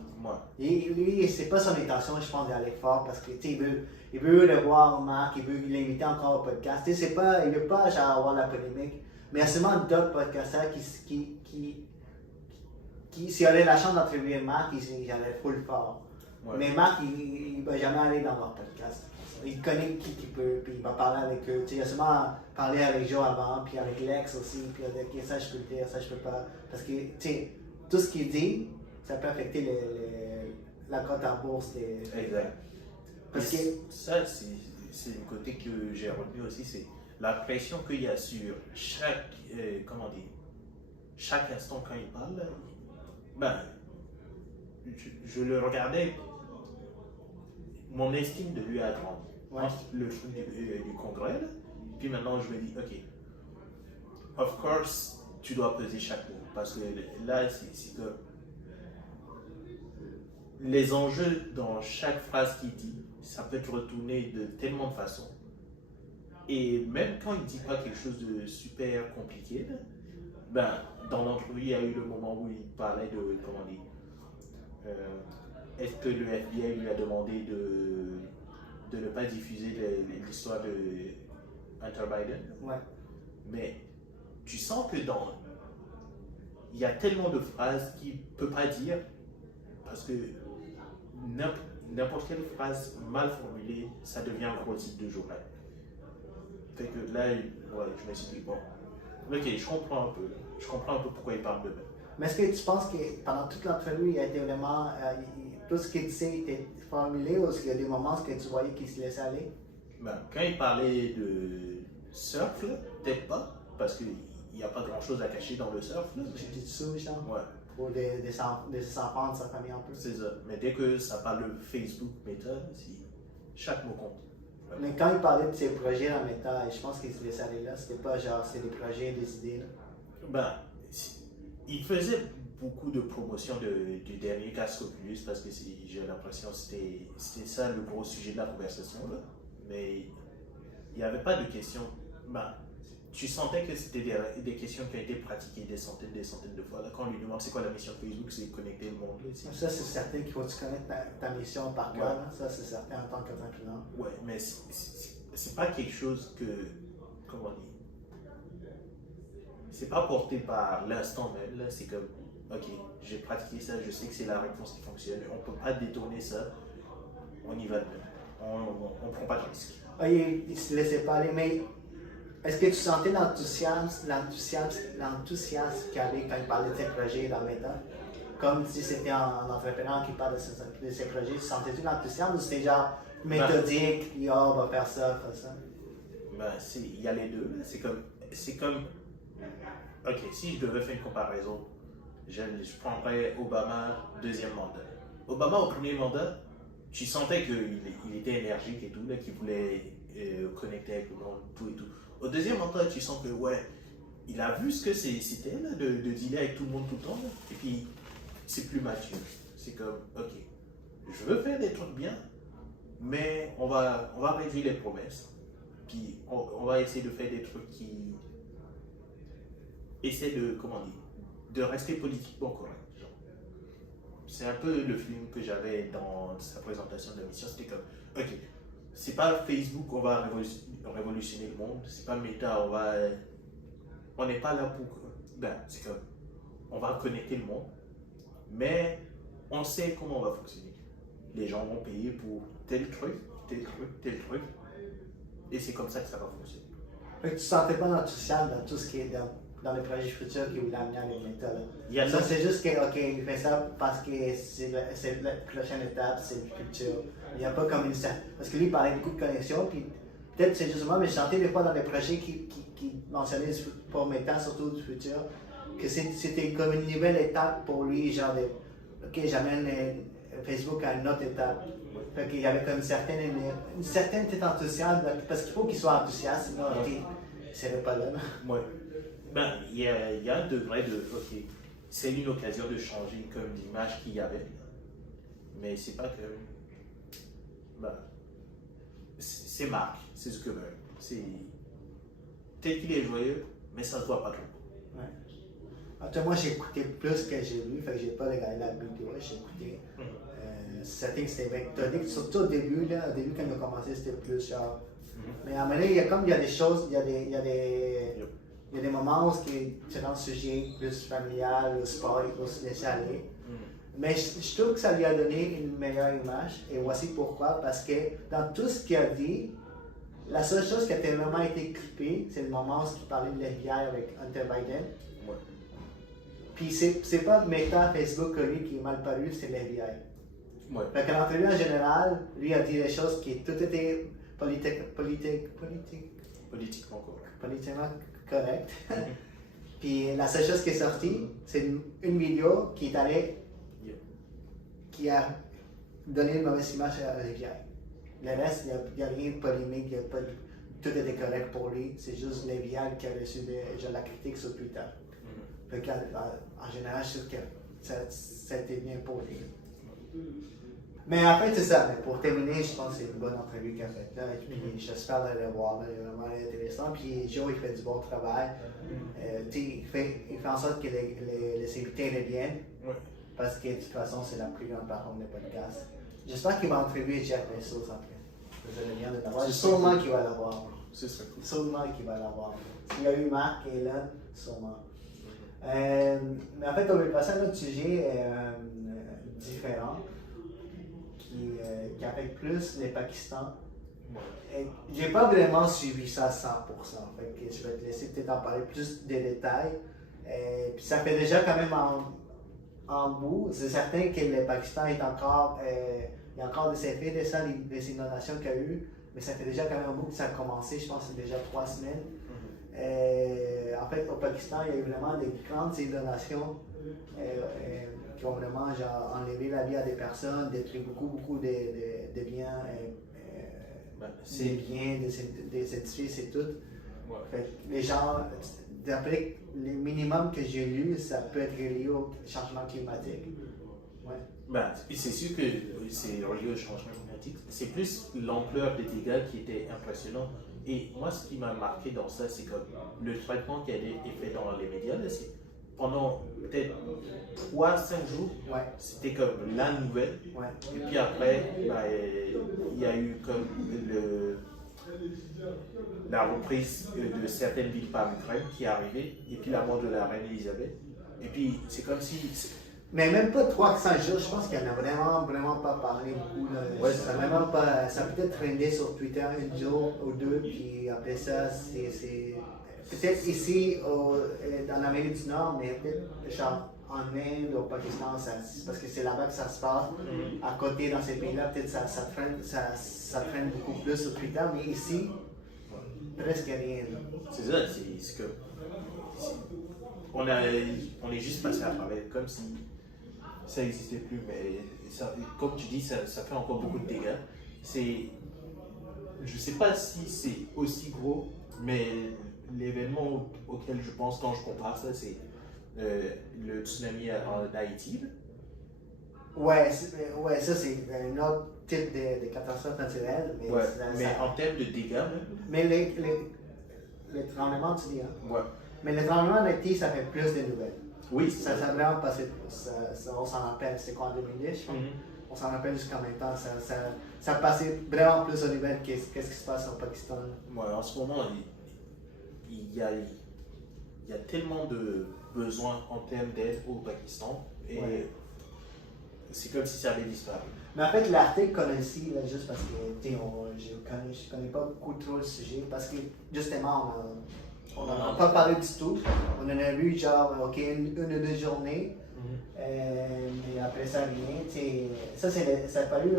Lui, c'est pas son intention, je pense, d'aller fort parce que il veut le voir Marc, il veut l'inviter encore au podcast. Il ne veut pas genre, avoir la polémique, mais il y a sûrement d'autres podcasteurs qui s'il avait la chance d'entrevuer Marc, il allait full fort. Ouais. Mais Marc, il ne va jamais aller dans leur podcast. Il connaît qui peut, puis il va parler avec eux. Il a sûrement parlé avec Joe avant, puis avec Lex aussi, puis il a dit, OK, ça je peux le dire, ça je peux pas. Parce que, tout ce qu'il dit, ça peut affecter la cote en bourse. Exact. Parce que ça, c'est le côté que j'ai retenu aussi, c'est la pression qu'il y a sur chaque, chaque instant quand il parle. Ben, je le regardais, mon estime de lui a grandi. Ouais. Le truc du congrès, là. Puis maintenant je me dis, ok, of course, tu dois peser chaque mot. Parce que là, c'est que les enjeux dans chaque phrase qu'il dit, ça peut te retourner de tellement de façons. Et même quand il ne dit pas quelque chose de super compliqué, là, ben, dans l'entrevue, il y a eu le moment où il parlait de, comment dire, est-ce que le FBI lui a demandé de ne pas diffuser l'histoire de Hunter Biden? Ouais. Mais tu sens que il y a tellement de phrases qu'il ne peut pas dire parce que n'importe quelle phrase mal formulée, ça devient un gros titre de journal. Fait que là, je me suis dit, bon, ok, je comprends un peu. Je comprends un peu pourquoi il parle de même. Mais est-ce que tu penses que pendant toute l'entrevue, il a été vraiment. Tout ce qu'il disait était formulé ou est-ce qu'il y a des moments où tu voyais qu'il se laissait aller? Ben, quand il parlait de surf, peut-être pas, parce qu'il n'y a pas grand-chose à cacher dans le surf. J'étais dessous, genre? Ouais. Ou des enfants de sa famille un peu. C'est ça. Mais dès que ça parle de Facebook, Meta, chaque mot compte. Ouais. Mais quand il parlait de ses projets dans Meta, je pense qu'il se laissait aller là. C'était pas genre, c'est des projets, des idées. Là. Ben, il faisait beaucoup de promotion du dernier casque Oculus parce que j'ai l'impression que c'était ça le gros sujet de la conversation. Là. Mais il n'y avait pas de questions. Ben, tu sentais que c'était des questions qui ont été pratiquées des centaines de fois. Là, quand on lui demande c'est quoi la mission de Facebook, c'est connecter le monde. Là, ça, c'est certain qu'il faut que tu connaisses ta mission par cœur. Ouais. Ça, c'est certain en tant qu'entrepreneur. Ouais, mais c'est pas quelque chose que. Comment dire? C'est pas porté par l'instant même. Là, c'est comme, ok, j'ai pratiqué ça, je sais que c'est la réponse qui fonctionne. On peut pas détourner ça. On y va dedans. On prend pas de risque. Il se laissait pas aller, mais. Est-ce que tu sentais l'enthousiasme qu'il y avait quand il parlait de ses projets dans Meta? Comme si c'était un entrepreneur qui parle de ses projets, tu sentais-tu l'enthousiasme ou c'était genre méthodique, puis on va faire ça, faire ça? Ben, il y a les deux. C'est comme. Ok, si je devais faire une comparaison, je prendrais Obama deuxième mandat. Obama au premier mandat, tu sentais qu'il était énergique et tout, qu'il voulait connecter avec le monde, tout et tout. Au deuxième mandat, tu sens que, ouais, il a vu ce que c'était de dealer avec tout le monde tout le temps, là, et puis c'est plus mature. C'est comme, ok, je veux faire des trucs bien, mais on va réduire les promesses, puis on va essayer de faire des trucs qui essaient de rester politiquement correct. C'est un peu le film que j'avais dans sa présentation de la mission, c'était comme, ok, c'est pas Facebook qu'on va révolutionner le monde, c'est pas Meta, on n'est pas là pour, c'est comme, on va connecter le monde, mais on sait comment on va fonctionner. Les gens vont payer pour tel truc, et c'est comme ça que ça va fonctionner. Fait que tu sentais pas d'enthousiasme dans tout ce qui est dans les projets futurs qu'il voulait amener avec Meta. Là. Ça, c'est juste que, ok, il fait ça parce que c'est la prochaine étape, c'est le futur. Il n'y a pas comme une certaine. Parce que lui, il parlait beaucoup de connexion, puis peut-être c'est juste moi, mais je sentais des fois dans les projets qui mentionnaient pour Meta, surtout du futur, que c'était comme une nouvelle étape pour lui, genre de, ok, j'amène Facebook à une autre étape. Fait qu'il y avait comme une certaine peut-être enthousiasme, parce qu'il faut qu'il soit enthousiaste, sinon, ok, il serait pas là. Ouais. Ben, il y a un degré de, ok, c'est une occasion de changer comme l'image qu'il y avait, mais c'est pas que, ben, c'est Mark, c'est Zuckerberg, c'est, peut-être qu'il est joyeux, mais ça se voit pas trop. Ouais. En tout cas, moi, j'ai écouté plus que j'ai vu, fait que j'ai pas regardé la vidéo, j'ai écouté. C'était méthodique, surtout au début, quand il a commencé, c'était plus genre. Mais à un moment donné, il y a des choses, il y a des moments où c'est dans le sujet plus familial, le sport, il faut se laisser aller. Mais je trouve que ça lui a donné une meilleure image, et voici pourquoi, parce que dans tout ce qu'il a dit, la seule chose qui a tellement été clippée, c'est le moment où il parlait de l'FBI avec Hunter Biden. Ouais. Puis c'est pas Meta, Facebook que lui qui est mal paru, c'est l'FBI. Ouais. Fait que l'entrevue en général, lui a dit des choses qui tout étaient politiquement correctes. Puis la seule chose qui est sortie, c'est une vidéo qui est allée, qui a donné une mauvaise image à l'FBI. Le reste, il n'y a rien de polémique, tout était correct pour lui. C'est juste l'FBI qui a reçu de la critique sur Twitter. Fait qu'en général, je trouve que ça a été bien pour lui. Mais en fait, c'est ça. Mais pour terminer, je pense que c'est une bonne entrevue qu'il a faite là. Et puis j'espère d'aller le voir. Là. Il est vraiment intéressant. Puis Joe, il fait du bon travail. Il fait en sorte que les invités reviennent. Ouais. Parce que de toute façon, c'est la plus grande plateforme de podcast. J'espère qu'il va interviewer Jeff Bezos après. C'est sûrement qu'il va l'avoir. C'est ça. Sûrement qu'il va l'avoir. S'il y a eu Marc et là, sûrement. Mais en fait, on va passer à un autre sujet différent. Qui affecte plus les Pakistan. J'ai pas vraiment suivi ça à 100%. Fait que je vais te laisser peut-être en parler plus des détails. Puis ça fait déjà quand même en bout. C'est certain que le Pakistan est encore. Il y a encore des effets de ça, des inondations qu'il y a eu. Mais ça fait déjà quand même un bout que ça a commencé. Je pense que c'est déjà 3 semaines. En fait, au Pakistan, il y a eu vraiment des grandes inondations. Qui ont vraiment enlevé la vie à des personnes, détruit beaucoup de biens, des biens, des édifices et tout. Ouais. Fait que les gens, d'après les minimums que j'ai lus, ça peut être relié au changement climatique. Ouais. Ben, c'est sûr que c'est relié au changement climatique. C'est plus l'ampleur des dégâts qui était impressionnant. Et moi, ce qui m'a marqué dans ça, c'est que le traitement qui a été fait dans les médias, là, c'est pendant peut-être 3-5 jours, ouais. C'était comme la nouvelle. Ouais. Et puis après, il y a eu comme la reprise de certaines villes par l'Ukraine qui est arrivée, et puis la mort de la reine Elisabeth. Et puis c'est comme si... Mais même pas 300 jours, je pense qu'elle n'a vraiment pas parlé beaucoup. Ouais, ça a peut-être traîné sur Twitter un jour ou deux, puis après ça, c'est peut-être ici, dans l'Amérique du Nord, mais peut-être genre en Inde, au Pakistan, parce que c'est là-bas que ça se passe. À côté, dans ces pays-là, peut-être ça traîne beaucoup plus sur Twitter, mais ici, presque rien. C'est ça, c'est que... On est juste passé à travers, comme si ça n'existait plus, mais ça, comme tu dis, ça fait encore beaucoup de dégâts. Je ne sais pas si c'est aussi gros, mais l'événement auquel je pense quand je compare ça, c'est le tsunami en Haïti. Ouais, ça c'est un autre type de catastrophe naturelle. Mais, ouais, mais en termes de dégâts. Mais les tremblements, tu dis, hein? Ouais. Mais les tremblements en Haïti, ça fait plus de nouvelles. Oui, ça a vraiment passé. On s'en rappelle, c'était quoi en 2010, je pense? On s'en rappelle jusqu'en même temps. Ça passait vraiment plus aux nouvelles qu'est-ce qui se passe au Pakistan. Ouais, en ce moment, il y a tellement de besoins en termes d'aide au Pakistan et c'est comme si ça avait disparu. Mais en fait, l'article qu'on a ici, là, juste parce que je connais pas beaucoup trop le sujet, parce que justement, On n'en a pas parlé du tout. On en a vu genre, ok, une ou deux journées. Mais après ça, rien. Ça, ça a paru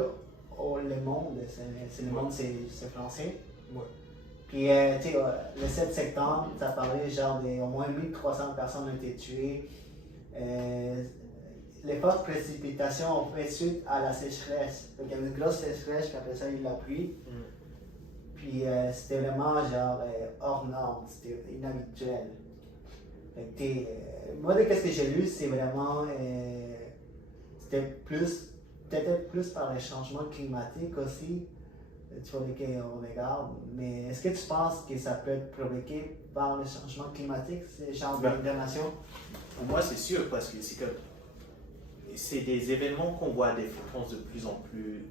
au Le Monde. C'est Le Monde, c'est français. Ouais. Puis, le 7 septembre, ça parlait genre au moins 1300 personnes ont été tuées. Les fortes précipitations ont fait suite à la sécheresse. Donc, il y avait une grosse sécheresse, puis après ça, il y a eu la pluie. Puis, c'était vraiment genre hors norme, c'était inhabituel. Moi, de ce que j'ai lu, c'est vraiment. C'était peut-être plus par les changements climatiques aussi, sur lesquels on regarde. Mais est-ce que tu penses que ça peut être provoqué par le changement climatique, ces genres d'inondation? Pour moi, c'est sûr, parce que c'est des événements qu'on voit à des fréquences de plus en plus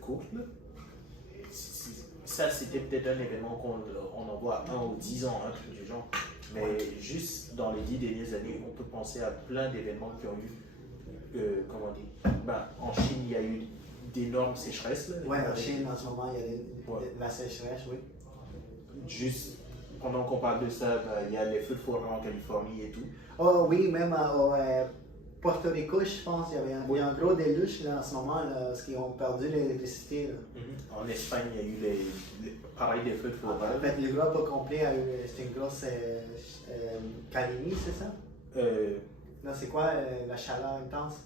courtes. Ça, c'était peut-être un événement qu'on en voit 1 ou 10 ans, un truc du genre. Mais juste dans les 10 dernières années, on peut penser à plein d'événements qui ont eu, comment dire, en Chine, il y a eu d'énormes sécheresses. Oui, en Chine, en ce moment, il y a de la sécheresse, oui. Juste, pendant qu'on parle de ça, il y a les feux de forêt en Californie et tout. Oh oui, même au Porto Rico, je pense, il y a un gros déluge là, en ce moment, là, parce qu'ils ont perdu l'électricité. En Espagne, il y a eu pareil des feux de forêt. En fait, l'Europe au complet a eu, c'était une grosse calamité, c'est ça? Non, c'est quoi la chaleur intense?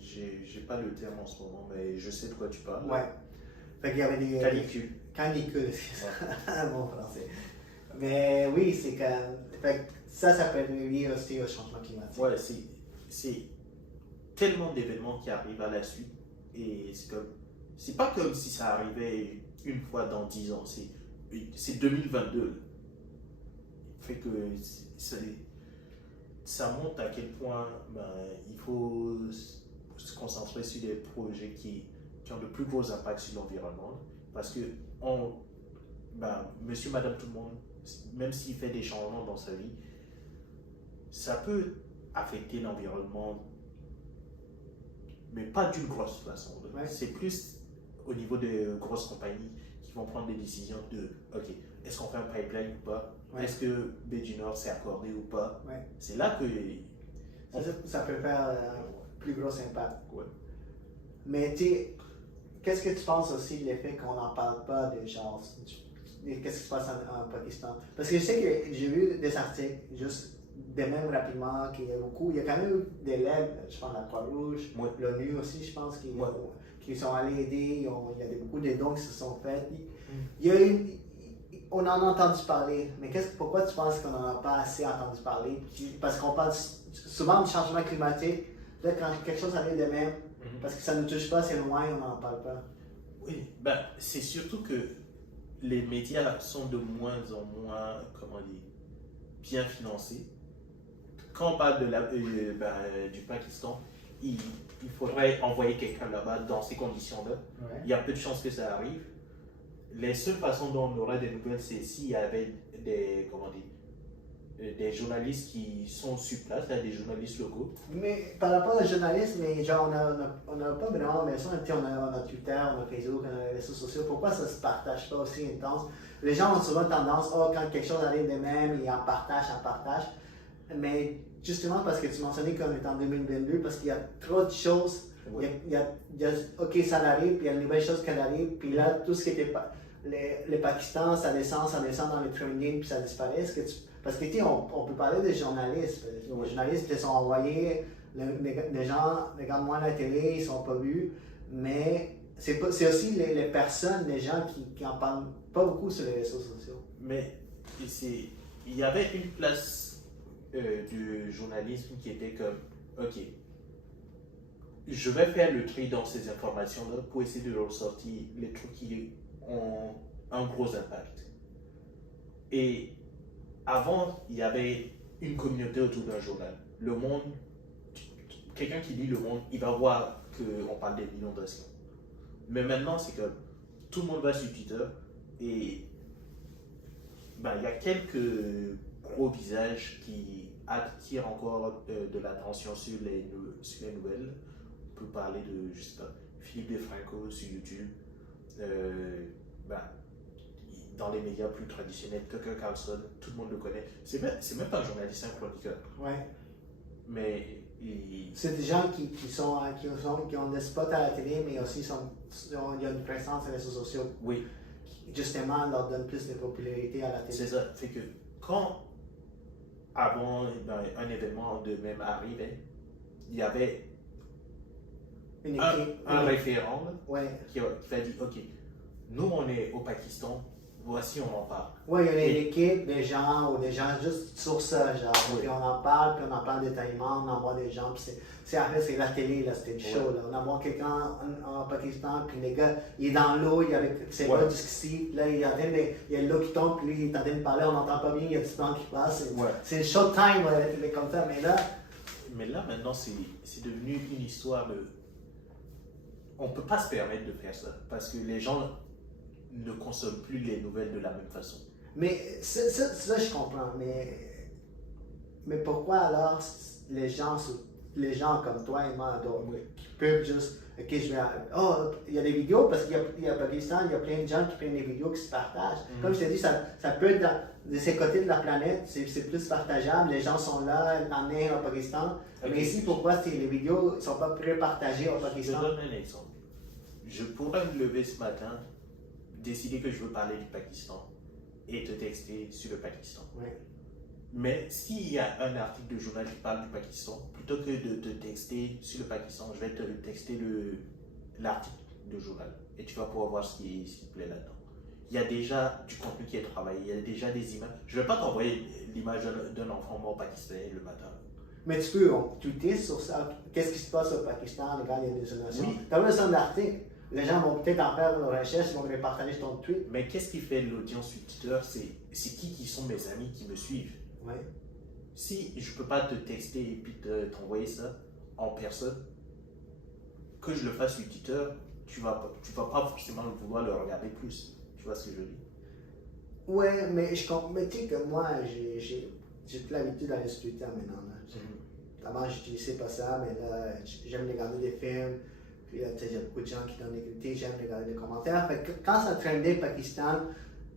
J'ai pas le terme en ce moment, mais je sais de quoi tu parles. Ouais. Fait qu'il y avait des. Canicule. Canicule, c'est ça. Bon français. Mais oui, c'est que. Fait que ça peut être lié aussi au changement climatique. Ouais, c'est tellement d'événements qui arrivent à la suite. Et c'est pas comme si ça arrivait une fois dans 10 ans. C'est 2022. Fait que ça montre à quel point il faut se concentrer sur des projets qui ont de plus gros impacts sur l'environnement. Parce que monsieur, madame, tout le monde, même s'il fait des changements dans sa vie, ça peut affecter l'environnement, mais pas d'une grosse façon. Ouais. C'est plus au niveau des grosses compagnies qui vont prendre des décisions de OK, est-ce qu'on fait un pipeline ou pas? Ouais. Est-ce que Baie du Nord s'est accordé ou pas? Ouais. C'est là que. Ça peut faire un plus gros impact. Ouais. Mais qu'est-ce que tu penses aussi de l'effet qu'on n'en parle pas de genre. Qu'est-ce qui se passe en Pakistan? Parce que je sais que j'ai vu des articles, juste de même rapidement, qu'il y a beaucoup. Il y a quand même eu des LED, je pense, la Croix-Rouge, l'ONU aussi, je pense, qui sont allés aider. Il y a beaucoup de dons qui se sont faits. On en a entendu parler, mais pourquoi tu penses qu'on n'en a pas assez entendu parler? Parce qu'on parle souvent du changement climatique. Là, quand quelque chose arrive de même, parce que ça ne nous touche pas, c'est loin, on n'en parle pas. Oui, c'est surtout que les médias sont de moins en moins, bien financés. Quand on parle du Pakistan, il faudrait envoyer quelqu'un là-bas dans ces conditions-là. Ouais. Il y a peu de chances que ça arrive. Les seules façons dont on aurait des nouvelles, c'est s'il y avait des journalistes qui sont sur place, des journalistes locaux. Mais par rapport aux journalistes, genre on n'a pas vraiment, mais ça, on a Twitter, on a Facebook, on a les réseaux sociaux. Pourquoi ça ne se partage pas aussi intense? Les gens ont souvent tendance, quand quelque chose arrive de même, ils en partagent. Mais justement parce que tu mentionnais qu'on est en 2022, parce qu'il y a trop de choses. Oui. Il y a OK, ça arrive, puis il y a une nouvelle chose qui arrive, puis là, tout ce qui était les Pakistan, ça descend dans les training, puis ça disparaît. Parce que on peut parler des journalistes. Les journalistes qui sont envoyés, les gens regardent moins la télé, ils ne sont pas vus, mais c'est aussi les personnes, les gens qui en parlent pas beaucoup sur les réseaux sociaux. Mais il y avait une place du journalisme qui était comme, OK, je vais faire le tri dans ces informations-là pour essayer de ressortir les trucs qui ont un gros impact. Et avant, il y avait une communauté autour d'un journal. Le Monde, quelqu'un qui lit Le Monde, il va voir qu'on parle des inondations. Mais maintenant, c'est que tout le monde va sur Twitter et il y a quelques gros visages qui attirent encore de l'attention sur les nouvelles. On peut parler de, je sais pas, Philippe DeFranco sur YouTube. dans les médias plus traditionnels, Tucker Carlson, tout le monde le connaît. C'est même pas un journaliste, c'est un chroniqueur. Ouais. Mais c'est des gens qui ont des spots à la télé, mais aussi il y a une présence sur les réseaux sociaux. Oui. Qui, justement, leur donne plus de popularité à la télé. C'est ça. Fait que quand, avant un événement de même arrivait, il y avait un référent qui a dit, OK, nous on est au Pakistan, voici on en parle. Oui, il y a une équipe des gens ou des gens juste sur ça, genre. Oui. Puis on en parle détaillement, on envoie des gens, puis c'est la télé, là, c'était le show, là. On envoie quelqu'un en Pakistan, puis les gars, il est dans l'eau, il est avec ses gars jusqu'ici, puis là, il y a l'eau qui tombe, puis lui, il est en train de parler, on n'entend pas bien, il y a du temps qui passe. C'est le showtime, la télé comme ça, mais là, maintenant, c'est devenu une histoire de... On ne peut pas se permettre de faire ça, parce que les gens ne consomment plus les nouvelles de la même façon. Mais ça je comprends, mais pourquoi alors les gens comme toi et moi qui peuvent juste, ok, il y a des vidéos, parce qu'il y a Pakistan, il y a plein de gens qui prennent des vidéos qui se partagent. Comme je t'ai dit, ça peut être de ces côtés de la planète, c'est plus partageable, les gens sont là, en Inde, au Pakistan. Okay. Mais ici, pourquoi les vidéos ne sont pas pré-partagées au Pakistan? Je te donne un exemple. Je pourrais me lever ce matin, décider que je veux parler du Pakistan et te texter sur le Pakistan. Oui. Mais s'il y a un article de journal qui parle du Pakistan, plutôt que de te texter sur le Pakistan, je vais te texter l'article de journal et tu vas pouvoir voir ce qui te plaît là-dedans. Il y a déjà du contenu qui est travaillé, il y a déjà des images. Je ne vais pas t'envoyer l'image d'un enfant mort pakistanais le matin. Mais tu peux tweeter sur ça. Qu'est-ce qui se passe au Pakistan quand il y a des inondations? Oui. Tu as besoin d'articles. Les gens vont peut-être en faire une recherche, ils vont les partager sur ton tweet. Mais qu'est-ce qui fait l'audience sur Twitter? C'est qui sont mes amis qui me suivent? Oui. Si je ne peux pas te texter et puis t'envoyer ça en personne, que je le fasse sur Twitter, tu vas pas forcément vouloir le regarder plus. Tu vois ce que je dis? Oui, mais tu sais que moi, j'ai plus l'habitude d'aller sur Twitter maintenant. Avant, j'utilisais pas ça, mais là, j'aime regarder des films. Puis là, il y a beaucoup de gens qui donnent des critiques, j'aime regarder des commentaires. Fait que quand ça trendait Pakistan,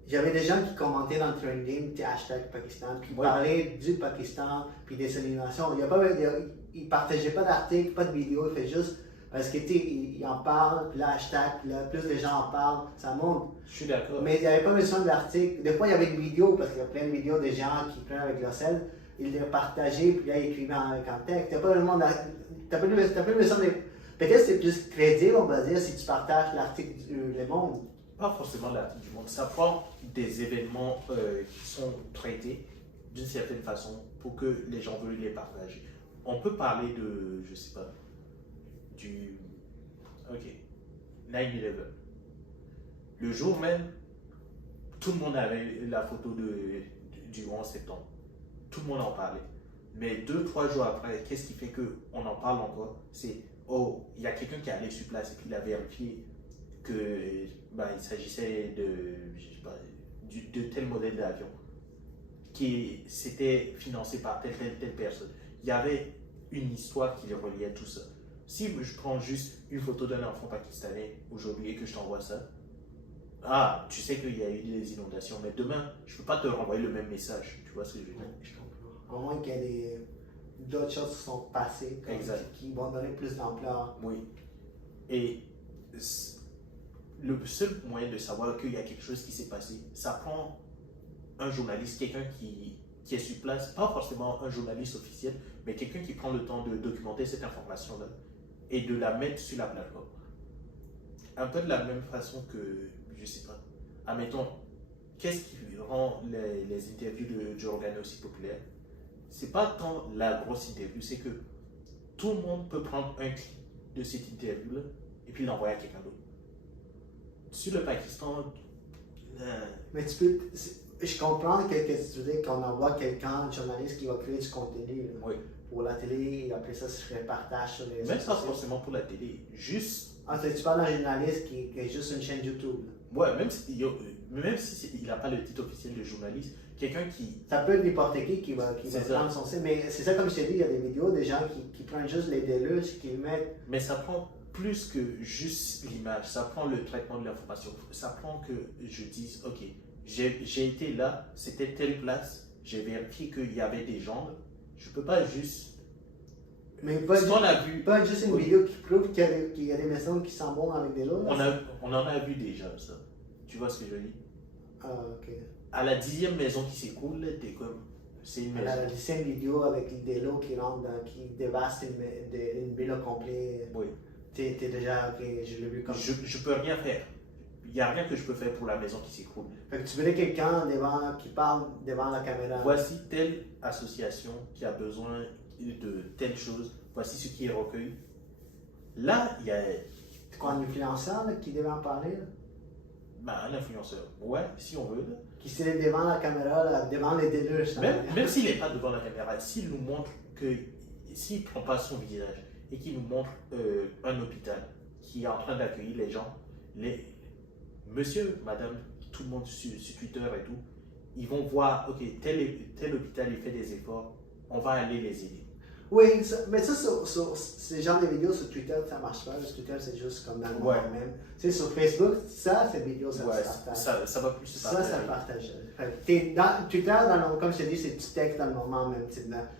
j'avais des gens qui commentaient dans le trending, hashtag Pakistan, qui parlaient du Pakistan, puis des inondations. Ils ne partageaient pas d'articles, pas de vidéos, il fait juste parce qu'ils en parlent, puis là, hashtag, puis là, plus les gens en parlent, ça monte. Je suis d'accord. Mais il n'y avait pas besoin d'articles. Des fois, il y avait des vidéos, parce qu'il y a plein de vidéos des gens qui prennent avec leur sel, ils les partageaient, puis là, ils écrivaient avec un texte. Tu n'as pas besoin de. Peut-être que c'est plus crédible, on va dire, si tu partages l'article du Le Monde. Pas forcément l'article du Monde. Ça prend des événements qui sont traités d'une certaine façon pour que les gens veulent les partager. On peut parler de, je sais pas, du 9/11. Le jour même, tout le monde avait la photo du 11 septembre. Tout le monde en parlait. Mais 2-3 jours après, qu'est-ce qui fait qu'on en parle encore? C'est il y a quelqu'un qui est allé sur place et puis il a vérifié qu'il s'agissait de tel modèle d'avion qui s'était financé par telle personne. Il y avait une histoire qui les reliait tout ça. Si je prends juste une photo d'un enfant pakistanais aujourd'hui et que je t'envoie ça, tu sais qu'il y a eu des inondations, mais demain, je ne peux pas te renvoyer le même message. Tu vois ce que je veux dire? Je comprends. Au moins qu'il y a d'autres choses qui sont passées qui vont donner plus d'ampleur. Oui. Et le seul moyen de savoir qu'il y a quelque chose qui s'est passé, ça prend un journaliste, quelqu'un qui est sur place, pas forcément un journaliste officiel, mais quelqu'un qui prend le temps de documenter cette information-là et de la mettre sur la plateforme. Un peu de la même façon que, je sais pas, admettons, qu'est-ce qui rend les interviews de Joe Rogan aussi populaires? C'est pas tant la grosse interview, c'est que tout le monde peut prendre un clip de cette interview-là et puis l'envoyer à quelqu'un d'autre. Sur le Pakistan... Mais je comprends que tu veux dire qu'on envoie quelqu'un, un journaliste qui va créer du contenu pour la télé, et après ça se partage sur les réseaux. Même pas forcément pour la télé, juste... tu parles d'un journaliste qui est juste une chaîne YouTube. Ouais, même s'il n'a pas le titre officiel de journaliste, quelqu'un qui... Ça peut être n'importe qui va prendre son site, mais c'est ça comme je t'ai dit, il y a des vidéos des gens qui prennent juste les déluges, qui le mettent... Mais ça prend plus que juste l'image, ça prend le traitement de l'information, ça prend que je dise, ok, j'ai été là, c'était telle place, j'ai vérifié qu'il y avait des jambes. Je peux pas juste. Mais pas, Ce qu'on a vu. pas juste une vidéo qui prouve qu'il y a des maisons qui sont bonnes avec des lots. On en a vu déjà, ça. Tu vois ce que je dis? Ah, ok. À la 10e maison qui s'écoule, t'es comme. C'est une maison. La 10e vidéo avec des lots qui rentrent, qui dévastent une ville au complet. Oui. T'es déjà, ok, je l'ai vu comme ça. Je peux rien faire. Il n'y a rien que je peux faire pour la maison qui s'écroule. Fait que tu verrais quelqu'un qui parle devant la caméra. Voici telle association qui a besoin de telle chose. Voici ce qui est recueilli. Là, il y a. C'est quoi, un influenceur qui devait en parler? Là? Ben, un influenceur. Ouais, si on veut. Là. Qui serait devant la caméra, là, devant les déluges. Même s'il n'est pas devant la caméra, s'il nous montre que. S'il ne prend pas son visage et qu'il nous montre un hôpital qui est en train d'accueillir les gens, monsieur, madame, tout le monde sur Twitter et tout, ils vont voir, ok, tel hôpital, il fait des efforts, on va aller les aider. Oui, mais ça, sur ces genres de vidéos sur Twitter, ça marche pas. Sur Twitter, c'est juste comme dans le monde même. Tu sais, sur Facebook, ça, ces vidéos, ça se partage. Ça va plus se partager. Ça partage. Twitter, comme je te dis, c'est du texte dans le moment même,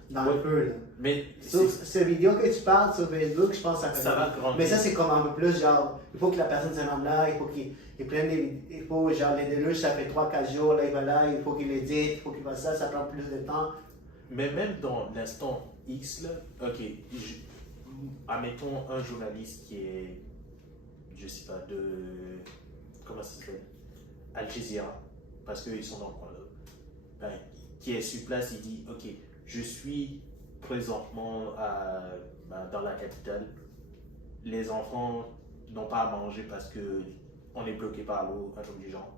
dans le peu. Là. Mais sur ces vidéos que tu parles sur Facebook, je pense que ça va grandir. Mais ça, c'est comme un peu plus genre, il faut que la personne se rende là, il faut qu'il prenne il faut, genre, les déluges, ça fait 3-4 jours, là, il va là, il faut qu'il l'édite, il faut qu'il fasse ça prend plus de temps. Mais même dans l'instant X, là, ok, admettons un journaliste qui est, je sais pas, comment ça s'appelle, Al Jazeera, parce qu'ils sont dans le coin là, qui est sur place, il dit, ok, je suis présentement dans la capitale, les enfants n'ont pas à manger parce qu'on est bloqué par l'eau, un truc du genre.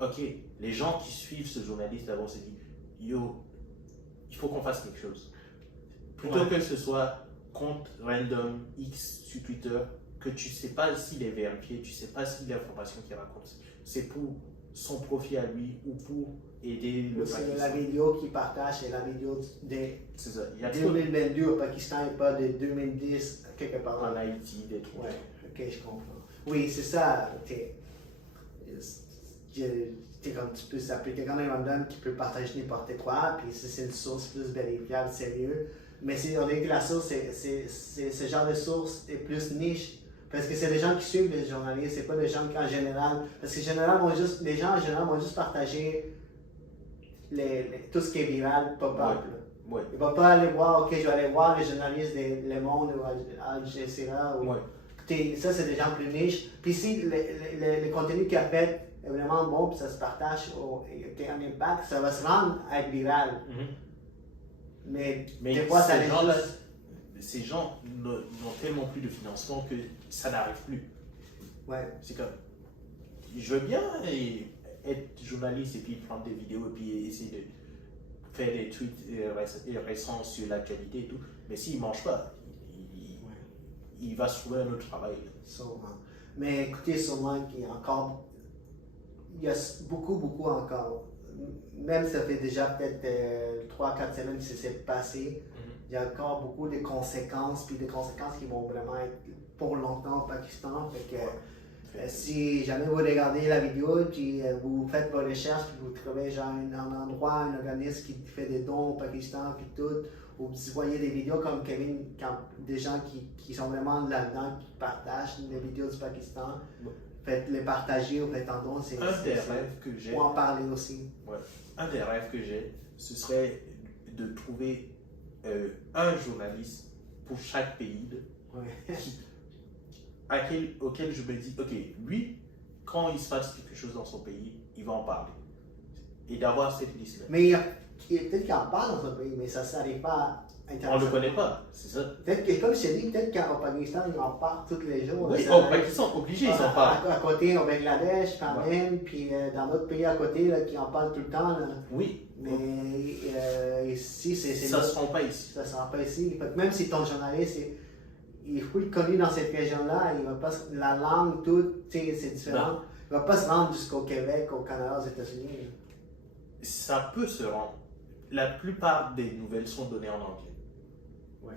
Ok, les gens qui suivent ce journaliste d'abord se disent, yo, il faut qu'on fasse quelque chose. Plutôt que ce soit compte random X sur Twitter, que tu ne sais pas s'il est vérifié, tu ne sais pas si l'information qu'il raconte, c'est pour son profit à lui ou pour aider le Pakistan. C'est la vidéo qu'il partage, c'est la vidéo de 2022 au Pakistan et pas de 2010 quelque part. En Haïti, des trucs. Ouais, ok, je comprends. Oui, c'est ça. Comme tu peux s'appeler quelqu'un de random qui peut partager n'importe quoi, puis si c'est une source plus vérifiable, c'est mieux. Mais on dirait que la source, ce genre de source est plus niche. Parce que c'est des gens qui suivent les journalistes, c'est pas des gens qui en général. Parce que les gens en général vont juste partager tout ce qui est viral, pop-up. Ouais. Ils ne vont pas aller voir, ok, je vais aller voir les journalistes de Le Monde ou Al Jazeera. Ça, c'est des gens plus niches. Puis si le contenu qu'il a fait est vraiment bon, puis ça se partage, il y a un impact, ça va se rendre à être viral. Mm-hmm. Mais des fois, ça ces gens n'ont tellement plus de financement que ça n'arrive plus. Ouais. C'est comme, je veux bien être journaliste et puis prendre des vidéos et puis essayer de faire des tweets récents sur l'actualité et tout, mais s'il ne mange pas, il va se trouver un autre travail. Sûrement. Mais écoutez, sûrement qu'il y a encore, il y a beaucoup encore. Même ça fait déjà peut-être 3-4 semaines que ça s'est passé. Il y a encore beaucoup de conséquences, puis des conséquences qui vont vraiment être pour longtemps au Pakistan. Fait que, si jamais vous regardez la vidéo, puis vous faites vos recherches, puis vous trouvez genre un endroit, un organisme qui fait des dons au Pakistan, puis tout, ou vous voyez des vidéos comme Kevin, des gens qui sont vraiment là-dedans, qui partagent des vidéos du Pakistan, faites-les partager ou faites en don. C'est un des rêves que j'ai. Ou en parler aussi. Ouais. Un des rêves que j'ai, ce serait de trouver un journaliste pour chaque pays auquel je me dis, ok, lui, quand il se passe quelque chose dans son pays, il va en parler. Et d'avoir cette liste-là. Mais peut-être qu'il en parle dans son pays, mais ça ne s'arrive pas on ne le connaît pas, c'est ça. Peut-être que, comme je t'ai dit, peut-être qu'au Pakistan, ils en parlent tous les jours. Oui, au Pakistan, obligés, ils en parlent. À côté, au Bangladesh, quand même, puis dans d'autres pays à côté là, qui en parlent tout le temps. Là. Oui. Mais ici, c'est. Ça ne se rend pas ici. Ça ne se rend pas ici. Même si ton journaliste il est full connu dans cette région-là, il va pas, la langue, tout, c'est différent. Non. Il ne va pas se rendre jusqu'au Québec, au Canada, aux États-Unis. Ça peut se rendre. La plupart des nouvelles sont données en anglais. Ouais.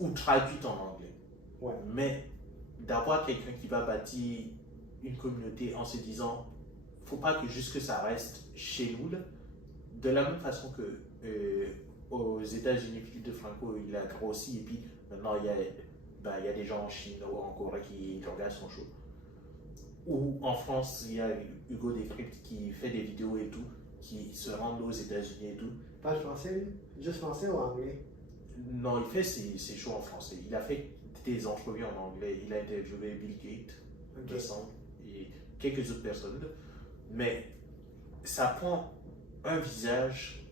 Ou traduites en anglais. Ouais. Mais d'avoir quelqu'un qui va bâtir une communauté en se disant faut pas que juste que ça reste chez nous. Là. De la même façon que aux États-Unis, Philippe DeFranco, il a grossi et puis maintenant il y a des gens en Chine ou en Corée qui regardent son show. Ou en France, il y a Hugo Décrypte qui fait des vidéos et tout, qui se rendent aux États-Unis et tout. Pas français, lui? Juste français ou anglais? Non, il fait ses shows en français. Il a fait des entrevues en anglais. Il a interviewé Bill Gates, il me semble, et quelques autres personnes. Mais ça prend un visage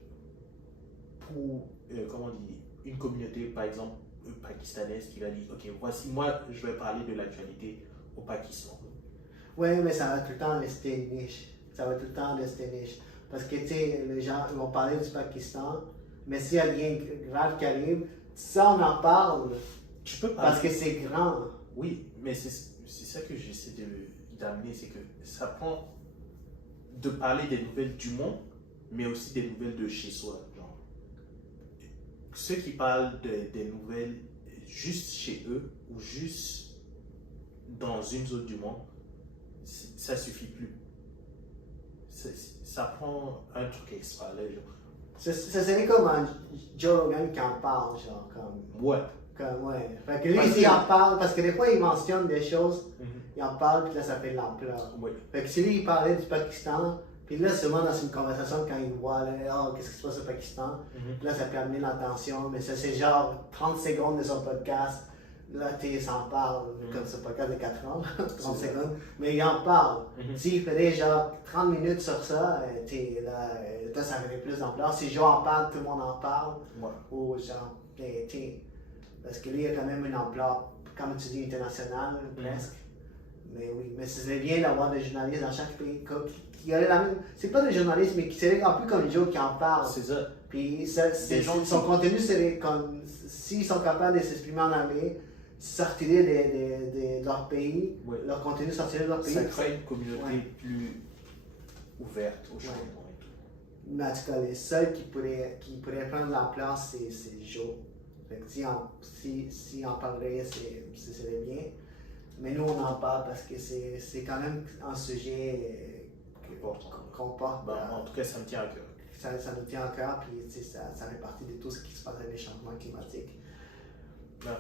pour, comment on dit, une communauté, par exemple, pakistanaise qui va dire, ok, voici, moi, je vais parler de l'actualité au Pakistan. Oui, mais ça va tout le temps rester niche. Ça va tout le temps rester niche. Parce que, tu sais, les gens vont parler du Pakistan, mais s'il y a rien de grave qui arrive, ça, on en parle. Tu peux parler. Parce que c'est grand. Oui, mais c'est ça que j'essaie d'amener, c'est que ça prend de parler des nouvelles du monde, mais aussi des nouvelles de chez soi. Genre. Ceux qui parlent des nouvelles juste chez eux ou juste dans une zone du monde, ça suffit plus. Ça prend un truc extra. Là, genre. Ça serait comme un Joe Rogan qui en parle, genre, comme... Ouais. Comme, ouais. Fait que lui, il en parle, parce que des fois, il mentionne des choses, il en parle, puis là, ça fait de l'ampleur. Oui. Fait que si lui, il parlait du Pakistan, puis là, seulement dans une conversation, quand il voit, là, oh, qu'est-ce qui se passe au Pakistan, puis là, ça peut amener l'attention, mais ça, c'est genre 30 secondes de son podcast. Là, tu s'en parle, comme ce podcast de 4 ans, 30 secondes, mais il en parle. S'il faisait genre 30 minutes sur ça, là, ça avait plus d'ampleur. Si Joe en parle, tout le monde en parle. Ouais. Ou genre, parce que lui, il a quand même une ampleur, comme tu dis, internationale, presque. Mais oui, mais c'est bien d'avoir des journalistes dans chaque pays qui auraient la même. C'est pas des journalistes, mais qui seraient un peu comme Joe qui en parle. C'est ça. Puis son contenu serait comme. S'ils sont capables de s'exprimer en anglais, sortirait de leur pays, leur contenu sortirait de leur pays. Ça crée une communauté plus ouverte au changement et tout. Mais en tout cas, les seuls qui pourraient prendre l'ampleur, c'est Joe. Fait que si on parlerait, ce serait bien. Mais nous, on en parle parce que c'est quand même un sujet qu'on porte. En tout cas, ça me tient à cœur. Ça nous tient à cœur, puis ça fait partie de tout ce qui se passe avec les changements climatiques.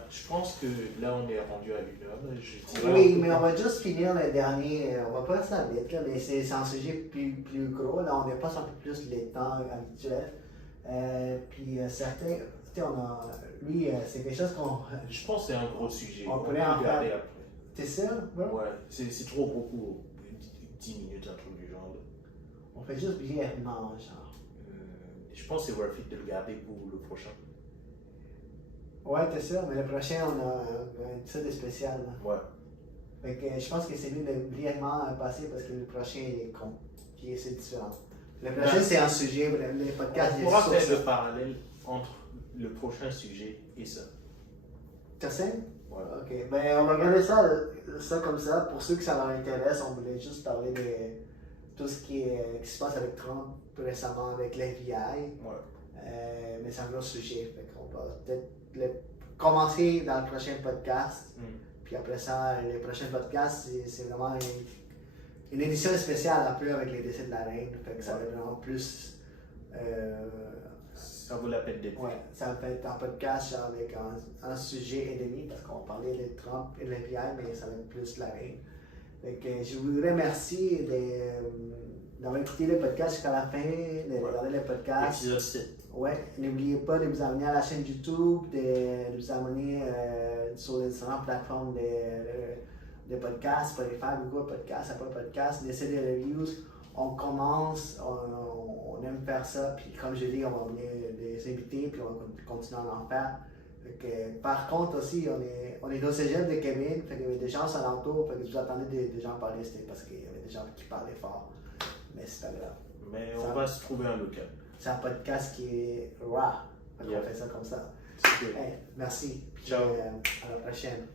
Je pense que là, on est rendu à 1 heure. Oui, mais on va juste finir le dernier. On va pas ça vite, là, mais c'est un sujet plus gros. Là, on dépasse un peu plus les temps habituels. Puis certains, lui, c'est quelque chose qu'on. Je pense que c'est un gros sujet. On pourrait en regarder faire. après. T'es sûr? Ouais, c'est trop beaucoup. 10 minutes, un truc du genre. Là. On fait juste brièvement, genre. Je pense que c'est worth it de le garder pour le prochain. Ouais, t'es sûr, mais le prochain, on a un épisode spécial. Là. Ouais. Fait que je pense que c'est mieux de brièvement passer parce que le prochain, il est con. Puis c'est différent. Le prochain, c'est un sujet, les podcasts. On pourra faire le parallèle entre le prochain sujet et ça. T'as ça? Ouais. Ok, ben on va regarder ça comme ça. Pour ceux que ça leur intéresse, on voulait juste parler de tout ce qui se passe avec Trump récemment avec l'FBI. Ouais. Mais c'est un gros sujet. Fait qu'on va peut-être commencer dans le prochain podcast. Puis après ça, les prochains podcasts, c'est vraiment une édition spéciale un peu avec les décès de la reine. Fait que ça va être vraiment plus. Ça vaut la peine d'être. Ouais, ça va être un podcast genre, avec un sujet et demi parce qu'on parlait de Trump et de l'FBI, mais ça va être plus la reine. Fait que je vous remercie d'avoir écouté le podcast jusqu'à la fin, de regarder le podcast. Épisode 7. Ouais, n'oubliez pas de vous abonner à la chaîne YouTube, de vous abonner sur les différentes plateformes de podcasts, Spotify, Google Podcasts, Apple Podcasts, laissez des reviews. On commence, on aime faire ça, puis comme je dis, on va venir des invités, puis on va continuer à en faire. Par contre aussi, on est au cégep de Québec, fait qu'il y avait des gens à l'entour, fait que vous attendez des gens parler, c'était parce qu'il y avait des gens qui parlaient fort. Mais c'est pas grave. Mais on va se trouver un local. C'est un podcast qui est raw. On fait ça comme ça. Hey, merci. Puis, ciao. À la prochaine.